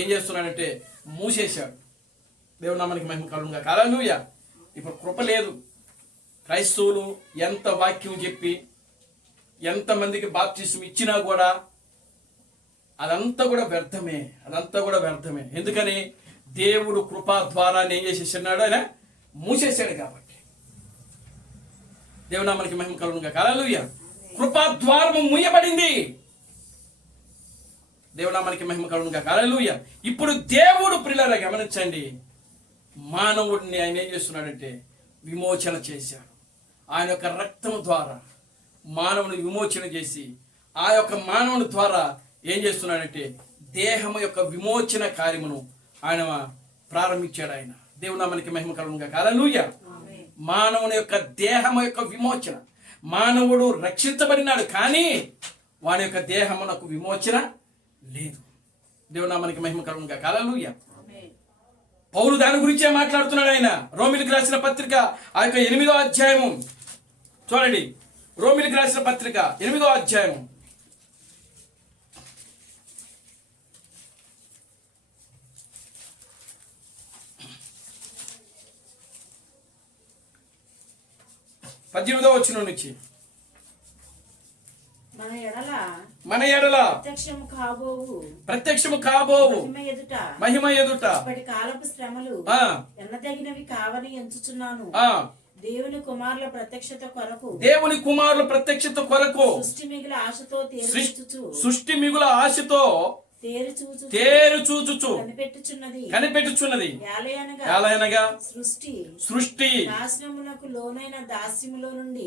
ఏం చేస్తున్నాడంటే మూసేశాడు. దేవుని నామానికి మహిమ కలుగును గాక. హల్లెలూయా. ఇప్పుడు కృప లేదు. క్రైస్తవులు ఎంత వాక్యం చెప్పి ఎంతమందికి బాప్తిస్మం ఇచ్చినా కూడా అదంతా కూడా వ్యర్థమే, అదంతా కూడా వ్యర్థమే. ఎందుకని? దేవుడు కృపా ద్వారాన్ని ఏం చేసేసాడు? ఆయన మూసేశాడు కాబట్టి. దేవుని నామానికి మహిమ కలుగును గాక. హల్లెలూయా. కృపా ద్వారము మూయబడింది. దేవుని నామానికి మహిమ కలుగును గాక. హల్లెలూయా. ఇప్పుడు దేవుడు ప్రియులారా గమనించండి, మానవుడిని ఆయన ఏం చేస్తున్నాడంటే విమోచన చేశాడు. ఆయన యొక్క రక్తం ద్వారా మానవుని విమోచన చేసి ఆ యొక్క మానవుని ద్వారా ఏం చేస్తున్నాడంటే దేహము యొక్క విమోచన కార్యమును ఆయన ప్రారంభించాడు. ఆయన దేవుని నామానికి మహిమ కలుగును గాక. హల్లెలూయా. మానవుని యొక్క దేహము యొక్క విమోచన. మానవుడు రక్షించబడినాడు, కానీ వాని యొక్క దేహమునకు విమోచన లేదు. దేవుని నామానికి మహిమ కలుగును గాక. హల్లెలూయా. పౌలు దాని గురించే మాట్లాడుతున్నాడు. ఆయన రోమిలికి రాసిన పత్రిక ఆ యొక్క 8వ అధ్యాయము చూడండి. రోమిలికి రాసిన పత్రిక 8వ అధ్యాయము పద్దెనిమిదవ వచనం నుంచి, మన ఎడల ప్రత్యక్షము కాబోవు మహిమ ఎదుట కాలపు శ్రమలు ఎన్నదగినవి కావని ఎంచుచున్నాను. దేవుని కుమారుల ప్రత్యక్షత కొరకు సృష్టి మిగుల ఆశతో తేరు చూచుచు కనిపెట్టుచున్నది. ఏలయనగా సృష్టి నాశనమునకు లోనైన దాస్యములో నుండి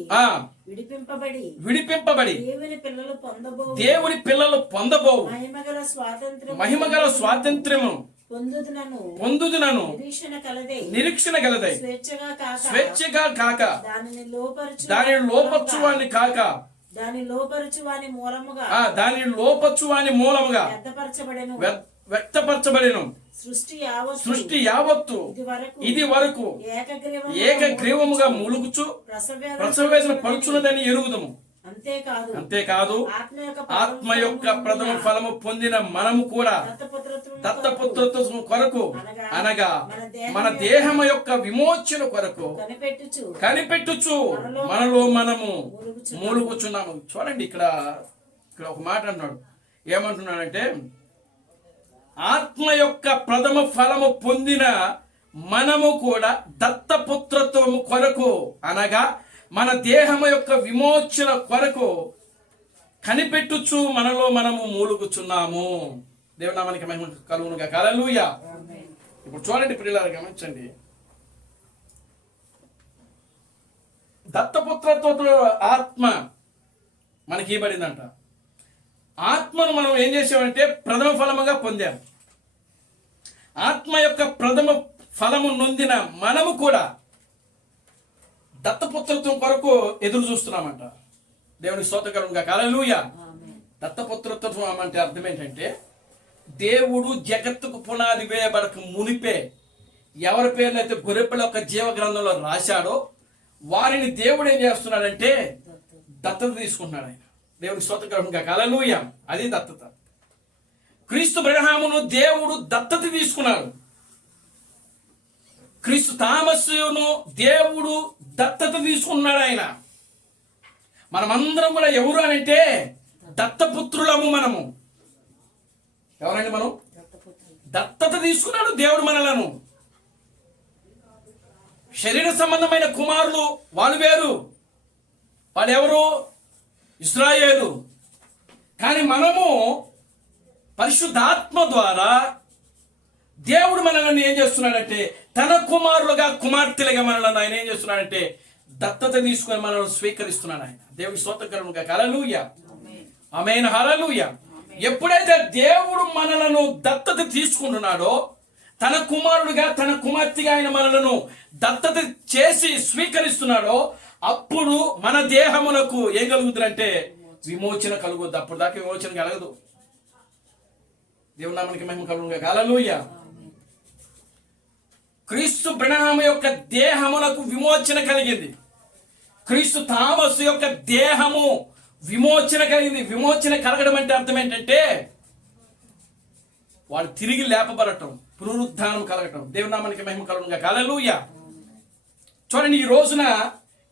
విడిపింపబడి దేవుని పిల్లలు పొందబోవు మహిమగల స్వాతంత్ర్యము పొందుదునను నిరీక్షణ కలదై స్వేచ్ఛగా కాక దానిని లోపర్చువాని కాక దాని లోపరచువాని మూలముగా వ్యక్తపరచబడెను. సృష్టి యావత్తు ఇది వరకు ఏకగ్రీవముగా మూలుగుచు ప్రసవవేదన పరుచున్నదని ఎరుగుదుము. అంతేకాదు ఆత్మ యొక్క ప్రథమ ఫలము పొందిన మనము కూడా దత్తపుత్రత్వం కొరకు అనగా మన దేహము యొక్క విమోచన కొరకు కనిపెట్టుచు మనలో మనము మూలుగుచున్నాము. చూడండి, ఇక్కడ ఒక మాట అన్నాడు. ఏమంటున్నాడంటే ఆత్మ యొక్క ప్రథమ ఫలము పొందిన మనము కూడా దత్తపుత్రత్వము కొరకు అనగా మన దేహము యొక్క విమోచన కొరకు కనిపెట్టుచు మనలో మనము మూలుగుచున్నాము. దేవుని నామానికి మహిమ కలుగును గాక. హల్లెలూయా. ఇప్పుడు చూడండి ప్రియులారా, గమనించండి. దత్తపుత్రత్వ ఆత్మ మనకి ఇవ్వబడిందంట. ఆత్మను మనం ఏం చేసామంటే ప్రథమ ఫలముగా పొందాం. ఆత్మ యొక్క ప్రథమ ఫలము నొందిన మనము కూడా దత్తపుత్రత్వం కొరకు ఎదురు చూస్తున్నామంట. దేవునికి స్తోత్రం కలుగును గాక. హల్లెలూయా. దత్తపుత్రత్వం అంటే అర్థం ఏంటంటే దేవుడు జగత్తుకు పునాది వేయబడక మునిపే ఎవరి పేర్లైతే గొర్రెపిల్ల యొక్క జీవ గ్రంథంలో రాశాడో వారిని దేవుడు ఏం చేస్తున్నాడంటే దత్తత తీసుకుంటున్నాడు. ఆయన దేవునికి స్తోత్రం కలుగును గాక. హల్లెలూయా. అది దత్తత. క్రీస్తు అబ్రహామును దేవుడు దత్తత తీసుకున్నాడు. క్రీస్తు థామస్ను దేవుడు దత్తత తీసుకున్నాడు. ఆయన మనమందరం కూడా ఎవరు అని అంటే దత్తపుత్రులము. మనము ఎవరండి? మనం దత్తత తీసుకున్నాడు దేవుడు మనలను. శరీర సంబంధమైన కుమారులు వాళ్ళు వేరు, వాళ్ళు ఎవరు? ఇశ్రాయేలు. కానీ మనము పరిశుద్ధాత్మ ద్వారా దేవుడు మనల్ని ఏం చేస్తున్నాడంటే తన కుమారులుగా కుమార్తెలుగా మనల్ని ఆయన ఏం చేస్తున్నాడంటే దత్తత తీసుకొని మనల్ని స్వీకరిస్తున్నాడు ఆయన. దేవుడి స్తోత్రకరముగా హల్లెలూయా, ఆమేన్, హల్లెలూయా. ఎప్పుడైతే దేవుడు మనలను దత్తత తీసుకుంటున్నాడో, తన కుమారుడుగా తన కుమార్తెగా ఆయన మనలను దత్తత చేసి స్వీకరిస్తున్నాడో, అప్పుడు మన దేహమునకు ఏం కలుగుతుందంటే విమోచన కలుగుద్ది. అప్పుడు దాకా విమోచన కలగదు. దేవుని నామానికి మహిమ కలుగునుగా హల్లెలూయా. క్రీస్తు బ్రహ్మ యొక్క దేహమునకు విమోచన కలిగింది. క్రీస్తు థామస్ యొక్క దేహము విమోచన కలిగింది. విమోచన కలగడం అంటే అర్థం ఏంటంటే వాడు తిరిగి లేపబడటం, పునరుద్ధానం కలగటం. దేవుని నామానికి మహిమ కలుగునుగా హల్లెలూయా. చూడండి, ఈ రోజున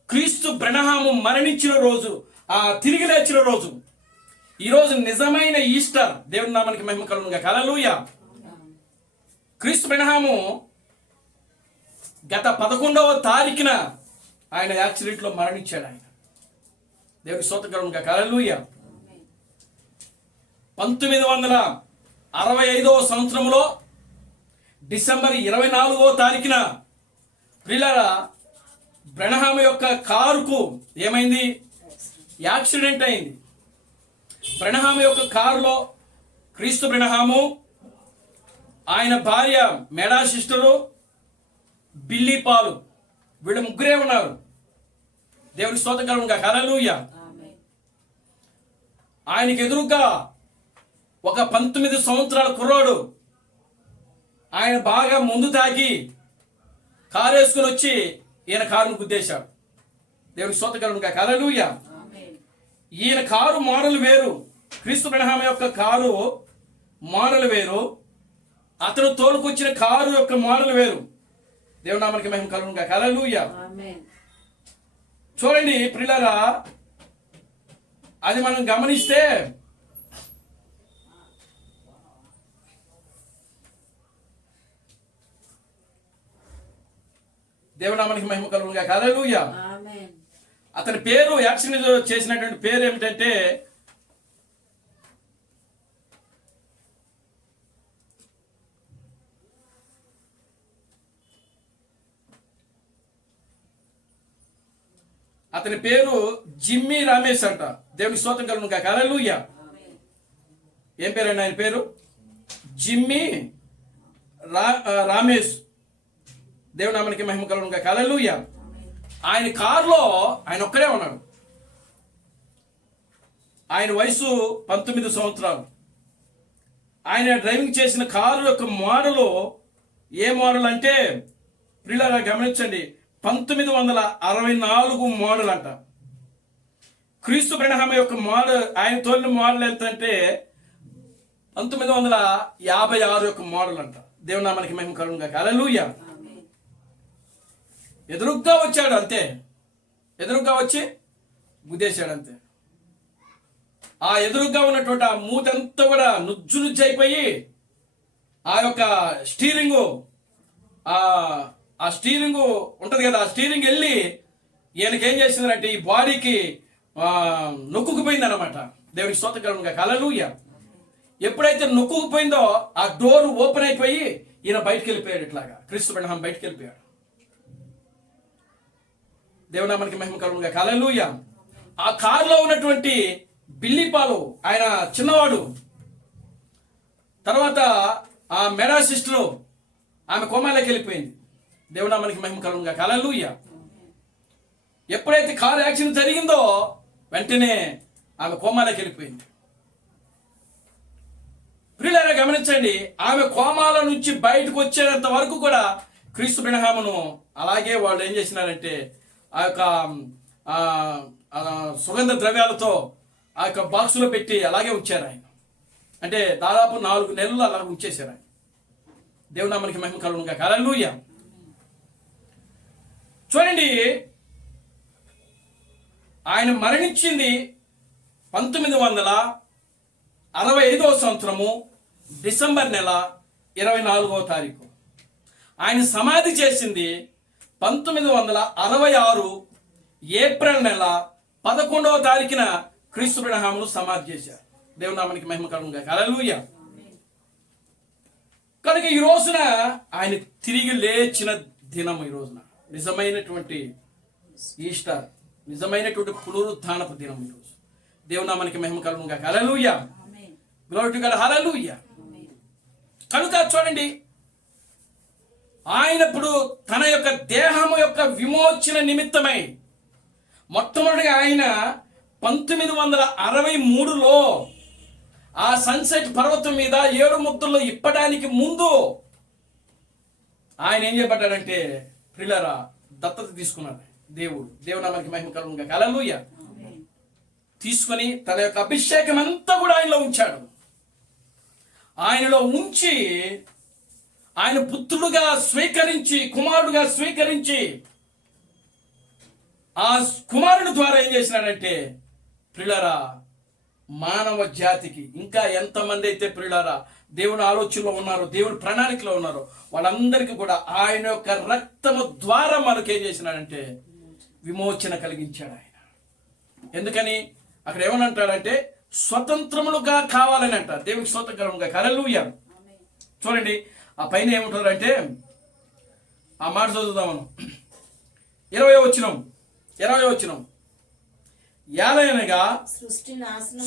క్రీస్తు బ్రహ్మ మరణించిన రోజు, తిరిగి లేచిన రోజు, ఈ రోజు నిజమైన ఈస్టర్. దేవుని నామానికి మహిమ కలుగునుగా హల్లెలూయా. క్రీస్తు బ్రహ్మ గత 11వ తారీఖున ఆయన యాక్సిడెంట్లో మరణించాడు. ఆయన దేవుని స్తోత్రం కలుగునుగా హల్లెలూయా. 1965వ సంవత్సరంలో డిసెంబర్ 24వ తారీఖున ప్రియులారా బ్రహ్మ యొక్క కారుకు ఏమైంది? యాక్సిడెంట్ అయింది. బ్రహ్మ యొక్క కారులో క్రీస్తు బ్రహ్మ, ఆయన భార్య మెడా సిస్టరు, బిల్లీ పాలు, వీళ్ళు ముగ్గురే ఉన్నారు. దేవుని స్తోత్రం కలుగునుగా హల్లెలూయా. ఆయనకి ఎదురుగా ఒక 19 సంవత్సరాల కుర్రాడు, ఆయన బాగా ముందు తాగి కారు వేసుకుని వచ్చి ఈయన కారును గుద్దేశాడు. దేవుని స్తోత్రం కలుగునుగా హల్లెలూయా. ఈయన కారు మోడల్ వేరు, క్రీస్తు బ్రహ్మ యొక్క కారు మోడల్ వేరు, అతను తోలుకొచ్చిన కారు యొక్క మోడల్ వేరు. దేవుని నామానికి మహిమ కలుగునుగా హల్లెలూయా. చూడండి ప్రియులారా, అది మనం గమనిస్తే దేవుని నామానికి మహిమ కలుగునుగా హల్లెలూయా. అతని పేరు, యాక్సిడెంట్ చేసినటువంటి పేరు ఏమిటంటే అతని పేరు జిమ్మీ రామేష్ అంట. దేవుని స్తోత్రం కలుగునుగా హల్లెలూయా. ఏం పేరండి ఆయన పేరు? జిమ్మీ రామేష్. దేవుని నామానికి మహిమ కలుగునుగా హల్లెలూయా. ఆయన కారులో ఆయన ఒక్కడే ఉన్నాడు. ఆయన వయసు 19 సంవత్సరాలు. ఆయన డ్రైవింగ్ చేసిన కారు యొక్క మోడలు ఏ మోడల్ అంటే ప్రియులారా గమనించండి, 1964 మోడల్ అంట. క్రీస్తు బ్రహ్మ యొక్క మోడల్, ఆయన తోలిన మోడల్ ఎంత అంటే 1956 యొక్క మోడల్ అంట. దేవుని నామానికి మహిమ కలుగునుగా హల్లెలూయా. ఎదురుగ్గా వచ్చాడు అంతే, ఎదురుగ్గా వచ్చి గుద్దేశాడు అంతే. ఆ ఎదురుగ్గా ఉన్నటువంటి ఆ మూతంతా కూడా నుజ్జు నుజ్జు అయిపోయి ఆ యొక్క స్టీరింగు ఉంటుంది కదా, ఆ స్టీరింగ్ వెళ్ళి ఈయనకి ఏం చేసిందంటే ఈ బాడీకి నొక్కుకుపోయింది అనమాట. దేవునికి స్తోత్రం కలుగునుగా హల్లెలూయా. ఎప్పుడైతే నొక్కుకుపోయిందో ఆ డోర్ ఓపెన్ అయిపోయి ఈయన బయటికి వెళ్ళిపోయాడు. ఇట్లాగా క్రీస్తు బ్రహ్మ బయటికి వెళ్ళిపోయాడు. దేవుని నామానికి మహిమ కలుగునుగా హల్లెలూయా. ఆ కారులో ఉన్నటువంటి బిల్లీ పాలు, ఆయన చిన్నవాడు. తర్వాత ఆ మెడా సిస్టరు, ఆమె కోమాలోకి వెళ్ళిపోయింది. దేవుని నామానికి మహిమ కలుగునుగా హల్లెలూయా. ఎప్పుడైతే కారు యాక్సిడెంట్ జరిగిందో వెంటనే ఆమె కోమాలోకి వెళ్ళిపోయింది. ప్రియులారా గమనించండి, ఆమె కోమాల నుంచి బయటకు వచ్చేంత వరకు కూడా క్రీస్తు బ్రహ్మను అలాగే వాళ్ళు ఏం చేసినారంటే ఆ యొక్క సుగంధ ద్రవ్యాలతో ఆ యొక్క బాక్సులో పెట్టి అలాగే ఉంచారు ఆయన. అంటే దాదాపు 4 నెలలు అలా ఉంచేశారు ఆయన. దేవుని నామానికి మహిమ కలుగునుగా హల్లెలూయా. చూడండి, ఆయన మరణించింది 1965వ సంవత్సరము డిసెంబర్ నెల 24వ తారీఖు. ఆయన సమాధి చేసింది 1966 ఏప్రిల్ నెల 11వ తారీఖున క్రీస్తు బ్రహ్మను సమాధి చేశారు. దేవుని నామానికి మహిమ కలుగునుగా హల్లెలూయా. కనుక ఈ రోజున ఆయన తిరిగి లేచిన దినం, ఈ రోజున నిజమైనటువంటి ఈస్టర్ నిజమైనటువంటి పునరుత్థానపు దినం ఈరోజు. దేవుని నామానికి మహిమ కలుగును గాక. Hallelujah. Glory to God. Hallelujah. కనుక చూడండి, ఆయన ఇప్పుడు తన యొక్క దేహము యొక్క విమోచన నిమిత్తమై మొట్టమొదటిగా ఆయన 1963లో ఆ సన్సెట్ పర్వతం మీద 7 ముద్రలు ఇప్పడానికి ముందు ఆయన ఏం చేయబడ్డాడంటే ప్రియులారా దత్తత తీసుకున్నాడు. దేవుడు నామానికి మహిమ కలుగును గాక. హల్లెలూయా. తీసుకొని తన యొక్క అభిషేకం అంతా కూడా ఆయనలో ఉంచాడు. ఆయనలో ఉంచి ఆయన పుత్రుడుగా స్వీకరించి, కుమారుడుగా స్వీకరించి, ఆ కుమారుని ద్వారా ఏం చేసినాడంటే ప్రియులారా మానవ జాతికి ఇంకా ఎంతమంది అయితే ప్రియులారా దేవుని ఆలోచనలో ఉన్నారో, దేవుని ప్రణాళికలో ఉన్నారో వాళ్ళందరికీ కూడా ఆయన యొక్క రక్తము ద్వారా మనకు ఏం చేసినాడంటే విమోచన కలిగించాడు ఆయన. ఎందుకని అక్కడ ఏమనంటాడంటే స్వతంత్రములుగా కావాలని అంటారు. దేవునికి స్వతంత్రముగా. హల్లెలూయా. చూడండి ఆ పైన ఏముంటారంటే ఆ మాట చదువుదాం మనం. 20వ వచనం యాలయనగా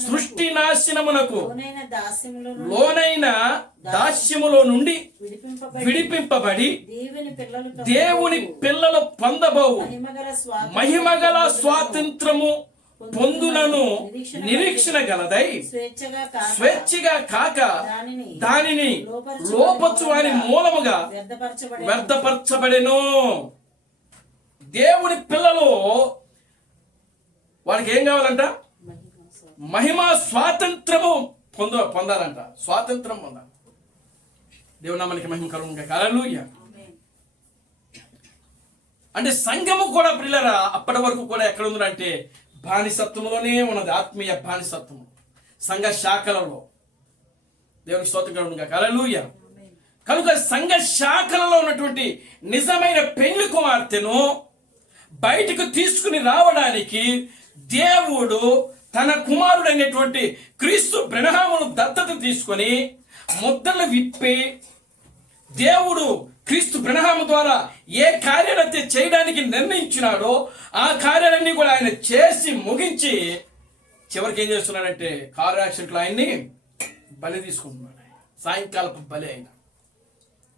సృష్టి నాశనమునకు లోనైన దాస్యములో నుండి విడిపింపబడి దేవుని పిల్లలు పొందబోవు మహిమగల స్వాతంత్రము పొందునను నిరీక్షణ గలదై స్వేచ్ఛగా కాక దానిని లోపచ్చు అని మూలముగా వ్యర్థపరచబడెను. దేవుని పిల్లలు వాడికి ఏం కావాలంట? మహిమ స్వాతంత్రము పొందాలంట. స్వాతంత్రం పొందాలి. దేవుని నామానికి మహిమ కలుగును గాక. హల్లెలూయా. అంటే సంఘము కూడా ప్రియులారా అప్పటి వరకు కూడా ఎక్కడ ఉందంటే బానిసత్వంలోనే ఉన్నది. ఆత్మీయ బానిసత్వం సంఘ శాఖలలో. దేవునికి స్తోత్రం కలుగును గాక. హల్లెలూయా. కనుక సంఘ శాఖలలో ఉన్నటువంటి నిజమైన పెళ్లి కుమార్తెను బయటకు తీసుకుని రావడానికి దేవుడు తన కుమారుడైనటువంటి క్రీస్తు బ్రహ్మను దత్తత తీసుకొని ముద్రలు విప్పి దేవుడు క్రీస్తు బ్రహ్మ ద్వారా ఏ కార్యాలైతే చేయడానికి నిర్ణయించినాడో ఆ కార్యాలన్నీ కూడా ఆయన చేసి ముగించి చివరికి ఏం చేస్తున్నాడంటే కారు యాక్సిడెంట్లో ఆయన్ని బలి తీసుకుంటున్నాడు. సాయంకాలపు బలి అయిన.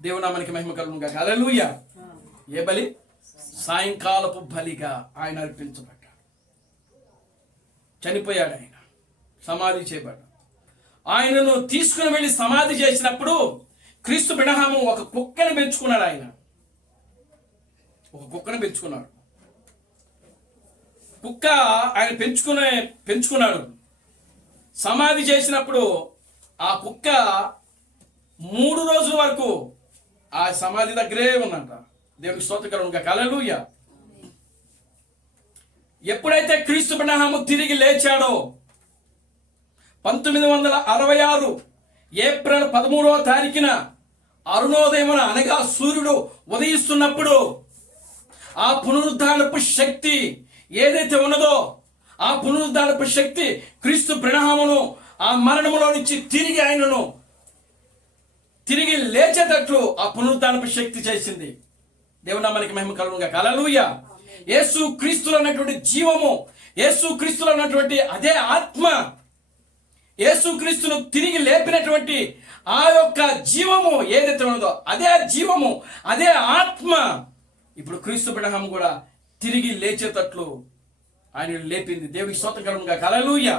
దేవుని నామానికి మహిమ కలుగును గాక. హల్లెలూయా. ఏ బలి? సాయంకాలపు బలిగా ఆయన అర్పించబడ్డాడు. చనిపోయాడు ఆయన, సమాధి చేయబడ్డాడు. ఆయనను తీసుకుని వెళ్ళి సమాధి చేసినప్పుడు క్రీస్తు బ్రహ్మ ఒక కుక్కను పెంచుకున్నాడు. ఆయన ఒక కుక్కను పెంచుకున్నాడు. కుక్క ఆయన పెంచుకున్నాడు. సమాధి చేసినప్పుడు ఆ కుక్క 3 రోజుల వరకు ఆ సమాధి దగ్గరే ఉందంట. దేవునికి స్తోత్రం కలుగును గాక. హల్లెలూయా. ఎప్పుడైతే క్రీస్తు బ్రహ్మ తిరిగి లేచాడో 1966 ఏప్రిల్ 13వ తారీఖున అరుణోదయమున అనగా సూర్యుడు ఉదయిస్తున్నప్పుడు ఆ పునరుద్ధానపు శక్తి ఏదైతే ఉన్నదో ఆ పునరుద్ధానపు శక్తి క్రీస్తు బ్రహ్మను ఆ మరణములో నుంచి తిరిగి లేచేటట్లు ఆ పునరుద్ధానపు శక్తి చేసింది. దేవుని నామానికి మహిమ కలుగును గాక. హల్లెలూయా. యేసు క్రీస్తులో ఉన్నటువంటి జీవము, యేసు క్రీస్తులో ఉన్నటువంటి అదే ఆత్మ, యేసు క్రీస్తును తిరిగి లేపినటువంటి ఆ యొక్క జీవము ఏదైతే ఉన్నదో అదే జీవము, అదే ఆత్మ ఇప్పుడు క్రీస్తు బ్రహ్మ కూడా తిరిగి లేచేటట్లు ఆయన లేపింది. దేవునికి స్తోత్రం కలుగును గాక. హల్లెలూయా.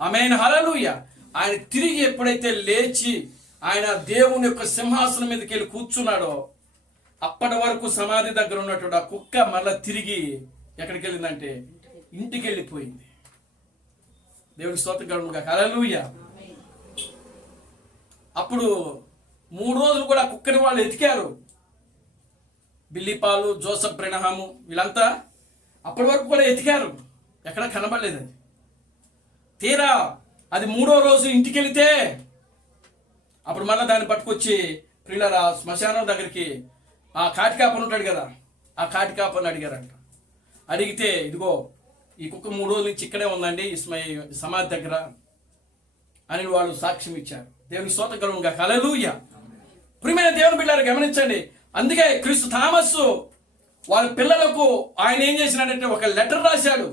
ఆమేన్. హల్లెలూయా. ఆయన తిరిగి ఎప్పుడైతే లేచి ఆయన దేవుని యొక్క సింహాసనం మీదకి వెళ్ళి కూర్చున్నాడో అప్పటి వరకు సమాధి దగ్గర ఉన్నటువంటి ఆ కుక్క మళ్ళా తిరిగి ఎక్కడికి వెళ్ళిందంటే ఇంటికి వెళ్ళిపోయింది. దేవునికి స్తోత్రం కలుగును గాక. హల్లెలూయా. అప్పుడు 3 రోజులు కూడా కుక్కని వాళ్ళు ఎతికారు. బిల్లిపాలు, జోసెఫ్ బ్రెనహాము వీళ్ళంతా అప్పటి వరకు కూడా ఎతికారు, ఎక్కడ కనబడలేదు. అది తీరా అది 3వ రోజు ఇంటికి వెళితే అప్పుడు మళ్ళీ దాన్ని పట్టుకొచ్చి ప్రియులారా శ్మశానం దగ్గరికి ఆ కాటికాపని ఉంటాడు కదా, ఆ కాటికాపని అడిగారంట. అడిగితే ఇదిగో ఈ కుక్క 3 రోజుల నుంచి ఇక్కడే ఉందండి సమాధి దగ్గర అని వాళ్ళు సాక్ష్యం ఇచ్చారు. దేవునికి స్తోత్రం కలుగును గాక. హల్లెలూయా. ప్రియమైన దేవుని బిడ్డలారా గమనించండి. అందుకే క్రీస్తు థామస్ వాళ్ళ పిల్లలకు ఆయన ఏం చేసినాడంటే ఒక లెటర్ రాశాడు.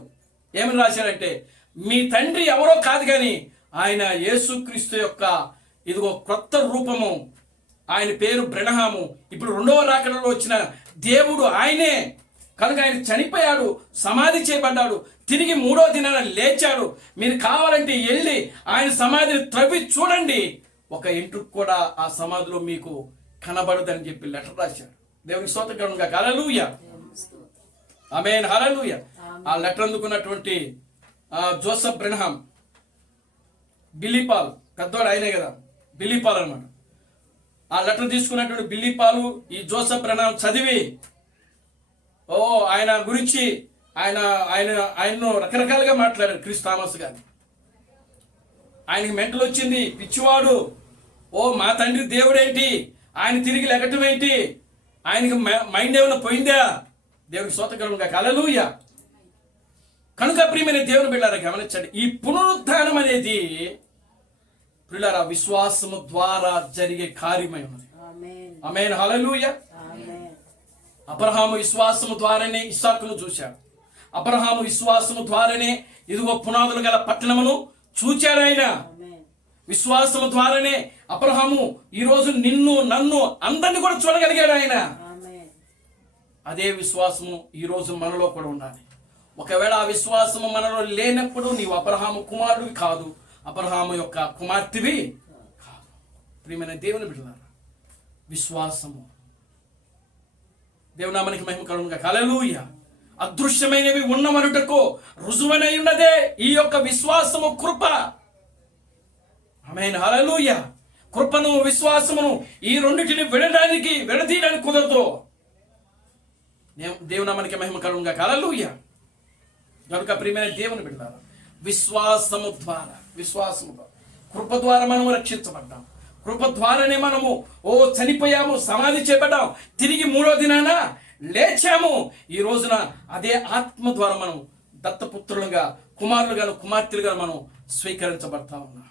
ఏమని రాశాడంటే, మీ తండ్రి ఎవరో కాదు కానీ ఆయన యేసుక్రీస్తు యొక్క ఇదిగో క్రొత్త రూపము, ఆయన పేరు బ్రెనహాము, ఇప్పుడు రెండవ రాకడలో వచ్చిన దేవుడు ఆయనే. కనుక ఆయన చనిపోయాడు, సమాధి చేయబడ్డాడు, తిరిగి మూడో దినాన లేచాడు. మీరు కావాలంటే వెళ్ళి ఆయన సమాధిని త్రవ్వి చూడండి, ఒక ఎంట్రుకు కూడా ఆ సమాధిలో మీకు కనబడదని చెప్పి లెటర్ రాశాడు. దేవునికి స్తోత్రం. హల్లెలూయా, ఆమేన్, హల్లెలూయా. ఆ లెటర్ అందుకున్నటువంటి జోసెఫ్ బ్రెనహాం, బిల్లీ పాల్, పెద్దవాడు ఆయనే కదా, బిల్లీ పాల్ అనమాట. ఆ లెటర్ తీసుకున్నటువంటి బిల్లీ పాలు ఈ జోసెఫ్ బ్రెనహాం చదివి ఆయన గురించి ఆయన్ను రకరకాలుగా మాట్లాడారు. క్రిస్ థామస్ గారు, ఆయనకి మెంటల్ వచ్చింది, పిచ్చివాడు, మా తండ్రి దేవుడేంటి, ఆయన తిరిగి లెగటం ఏంటి, ఆయనకి మైండ్ ఏమైనా పోయిందా? దేవునికి స్తోత్రం. హల్లెలూయా. కనుక ప్రియమైన దేవుని బిడ్డలారా గమనించండి, ఈ పునరుద్ధానం అనేది ప్రియులారా విశ్వాసము ద్వారా జరిగే కార్యమై ఉన్నది. ఆమేన్, హల్లెలూయా. అబ్రహాము విశ్వాసము ద్వారానే ఇస్సాకును చూశాడు. అబ్రహాము విశ్వాసము ద్వారానే ఇదిగో పునాదులు గల పట్టణమును చూచాడు. ఆయన విశ్వాసము ద్వారానే అబ్రహాము ఈరోజు నిన్ను నన్ను అందరినీ కూడా చూడగలిగాడు. ఆయన అదే విశ్వాసము ఈరోజు మనలో కూడా ఉండాలి. ఒకవేళ ఆ విశ్వాసము మనలో లేనప్పుడు నీవు అబ్రహాము కుమారుడివి కాదు, అబ్రహాము యొక్క కుమార్తెవి కాదు. ప్రియమైన దేవుని బిడ్డలారా, విశ్వాసము దేవునామానికి మహిమ కలుగునుగా. హల్లెలూయా. అదృశ్యమైనవి ఉన్నవనుటకు రుజువనై ఉన్నదే ఈ యొక్క విశ్వాసము, కృప. ఆమేన్, హల్లెలూయా. కృపను విశ్వాసమును ఈ రెండిటిని విడదీయడానికి కుదరదు. దేవునామానికి మహిమ కలుగునుగా. హల్లెలూయా. కనుక ప్రియమైన దేవుని బిడ్డలారా, విశ్వాసము ద్వారా కృప ద్వారా మనము రక్షించబడ్డాం. కృప ద్వారానే మనము చనిపోయాము, సమాధి చేయబడ్డాం, తిరిగి మూడో దినాన లేచాము. ఈ రోజున అదే ఆత్మ ద్వారా మనం దత్తపుత్రులుగా, కుమారులుగాను కుమార్తెలుగా మనం స్వీకరించబడతా ఉన్నాం.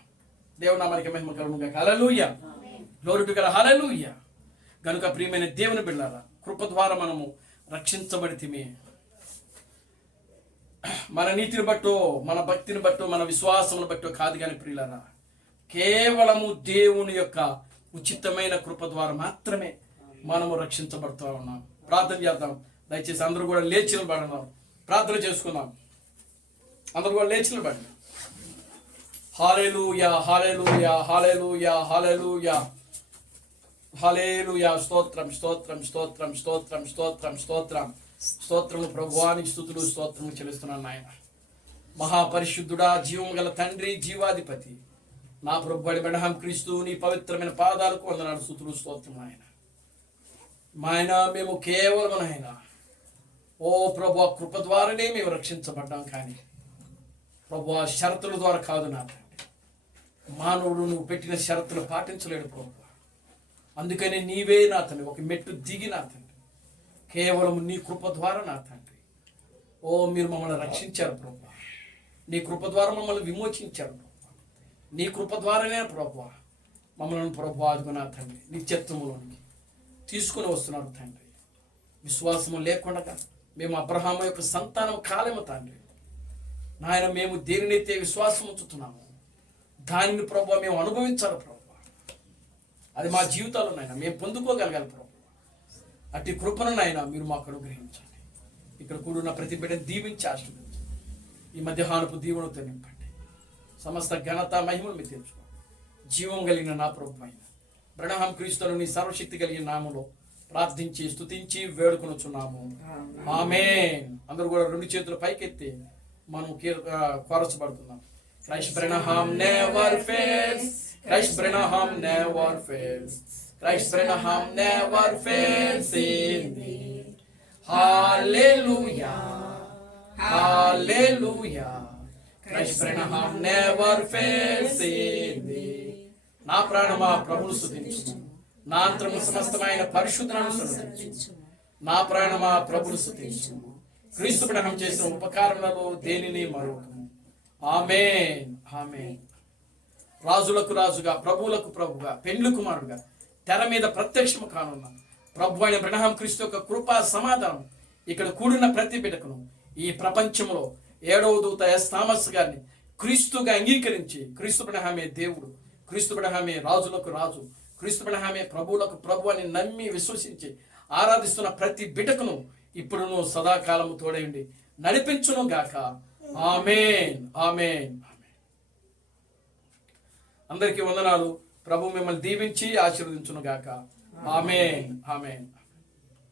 దేవునామానికి మహిమ కలుగునుగా. Hallelujah, glory to God, hallelujah. కనుక ప్రియమైన దేవుని బిడ్డలారా, కృప ద్వారా మనము రక్షించబడితిమి. మన నీతిని బట్టో, మన భక్తిని బట్టో, మన విశ్వాసమును బట్టో కాదు కానీ ప్రియులారా, కేవలము దేవుని యొక్క ఉచితమైన కృప ద్వారా మాత్రమే మనము రక్షించబడుతూ ఉన్నాం. ప్రార్థన చేద్దాం. దయచేసి అందరూ కూడా లేచి నిలబడదాం, ప్రార్థన చేసుకుందాం. అందరూ కూడా లేచి నిలబడండి. హల్లెలూయా, హల్లెలూయా, హల్లెలూయా, హల్లెలూయా, హల్లెలూయా. స్తోత్రం, స్తోత్రం, స్తోత్రం, స్తోత్రం, స్తోత్రం, స్తోత్రం, స్తోత్రము ప్రభువానికి స్తుతులు, స్తోత్రము చెల్లిస్తున్నాను నాయన. మహాపరిశుద్ధుడా, జీవము గల తండ్రి, జీవాధిపతి, నా ప్రభు బ్రెనహాం క్రీస్తు, నీ పవిత్రమైన పాదాలకు వందనాలు, స్తుతులు, స్తోత్రం ఆయన. మాయన మేము కేవలం ఆయన ప్రభు కృప ద్వారానే మేము రక్షించబడ్డాం, కానీ ప్రభు షరతుల ద్వారా కాదు నా తండ్రి. మానవుడు నువ్వు పెట్టిన షరతులు పాటించలేడు ప్రభు. అందుకని నీవే నా తండ్రి ఒక మెట్టు దిగి నా తండ్రి, కేవలం నీ కృప ద్వారా నా తండ్రి మీరు మమ్మల్ని రక్షించారు ప్రభు. నీ కృప ద్వారా మమ్మల్ని విమోచించారు ప్రభు. నీ కృప ద్వారానే ప్రభు మమ్మల్ని ప్రభు ఆదుకున్నా తండ్రి నిత్యత్వములోనికి తీసుకుని వస్తున్నారు తండ్రి. విశ్వాసము లేకుండా మేము అబ్రహాము యొక్క సంతానం కాలేము తండ్రి. నాయన మేము దేనినైతే విశ్వాసం ఉంచుతున్నాము దానిని ప్రభు మేము అనుభవించాలి ప్రభు. అది మా జీవితాల్లో నాయన మేము పొందుకోగలగాలి ప్రభు. అట్టి కృపను నాయన మీరు మాకు అనుగ్రహించండి. ఇక్కడ కూడున్న ప్రతి బిడ్డను దీవించి ఆశీర్వదించండి. ఈ మధ్యాహ్నపు దీవెనతో నింపండి. సమస్త ఘనత మహిమను మీరు తెచ్చుకోండి. జీవం కలిగిన నా ప్రభు అయిన బ్రెనహాం క్రీస్తును నీ సర్వశక్తి కలిగిన నామములో ప్రార్థించి స్తుతించి వేడుకొనుచున్నాము. ఆమేన్. అందరూ కూడా రెండు చేతులు పైకెత్తి మనం కోరచబడుతున్నాం. Christ Brenaham never fails. Christ Brenaham never fails. Christ Brenaham never fails in thee. Hallelujah. Hallelujah. Christ Brenaham never fails in thee. నా ప్రాణమా ప్రభువును స్తుతించు, నా అంతరము సమస్తమైన పరిశుద్ధులను స్తుతించు. నా ప్రాణమా ప్రభువును స్తుతించు. క్రీస్తు బ్రెనహాం చేసిన ఉపకారములలో దేనిని మరొకము. ఆమేన్, ఆమేన్. రాజులకు రాజుగా, ప్రభువులకు ప్రభుగా, పెండ్లి కుమారుడుగా తెర మీద ప్రత్యక్షము కానున్న ప్రభు అయిన బ్రెనహాం క్రీస్తు యొక్క కృపా సమాధానం ఇక్కడ కూడిన ప్రతి బిడ్డకును ఈ ప్రపంచంలో 7వ దూత ఎస్ థామస్ గారిని క్రీస్తుగా అంగీకరించి, క్రీస్తు బిడ్డహామే దేవుడు, క్రీస్తు బిడ్డహామే రాజులకు రాజు, క్రీస్తు బిడ్డహామే ప్రభువులకు ప్రభు అని నమ్మి విశ్వసించి ఆరాధిస్తున్న ప్రతి బిడ్డకును ఇప్పుడును సదాకాలము తోడేయండి, నడిపించును గాక. ఆమేన్, ఆమేన్. అందరికీ వందనాలు. ప్రభు మిమ్మల్ని దీవించి ఆశీర్వదించును గాక. ఆమేన్, ఆమేన్.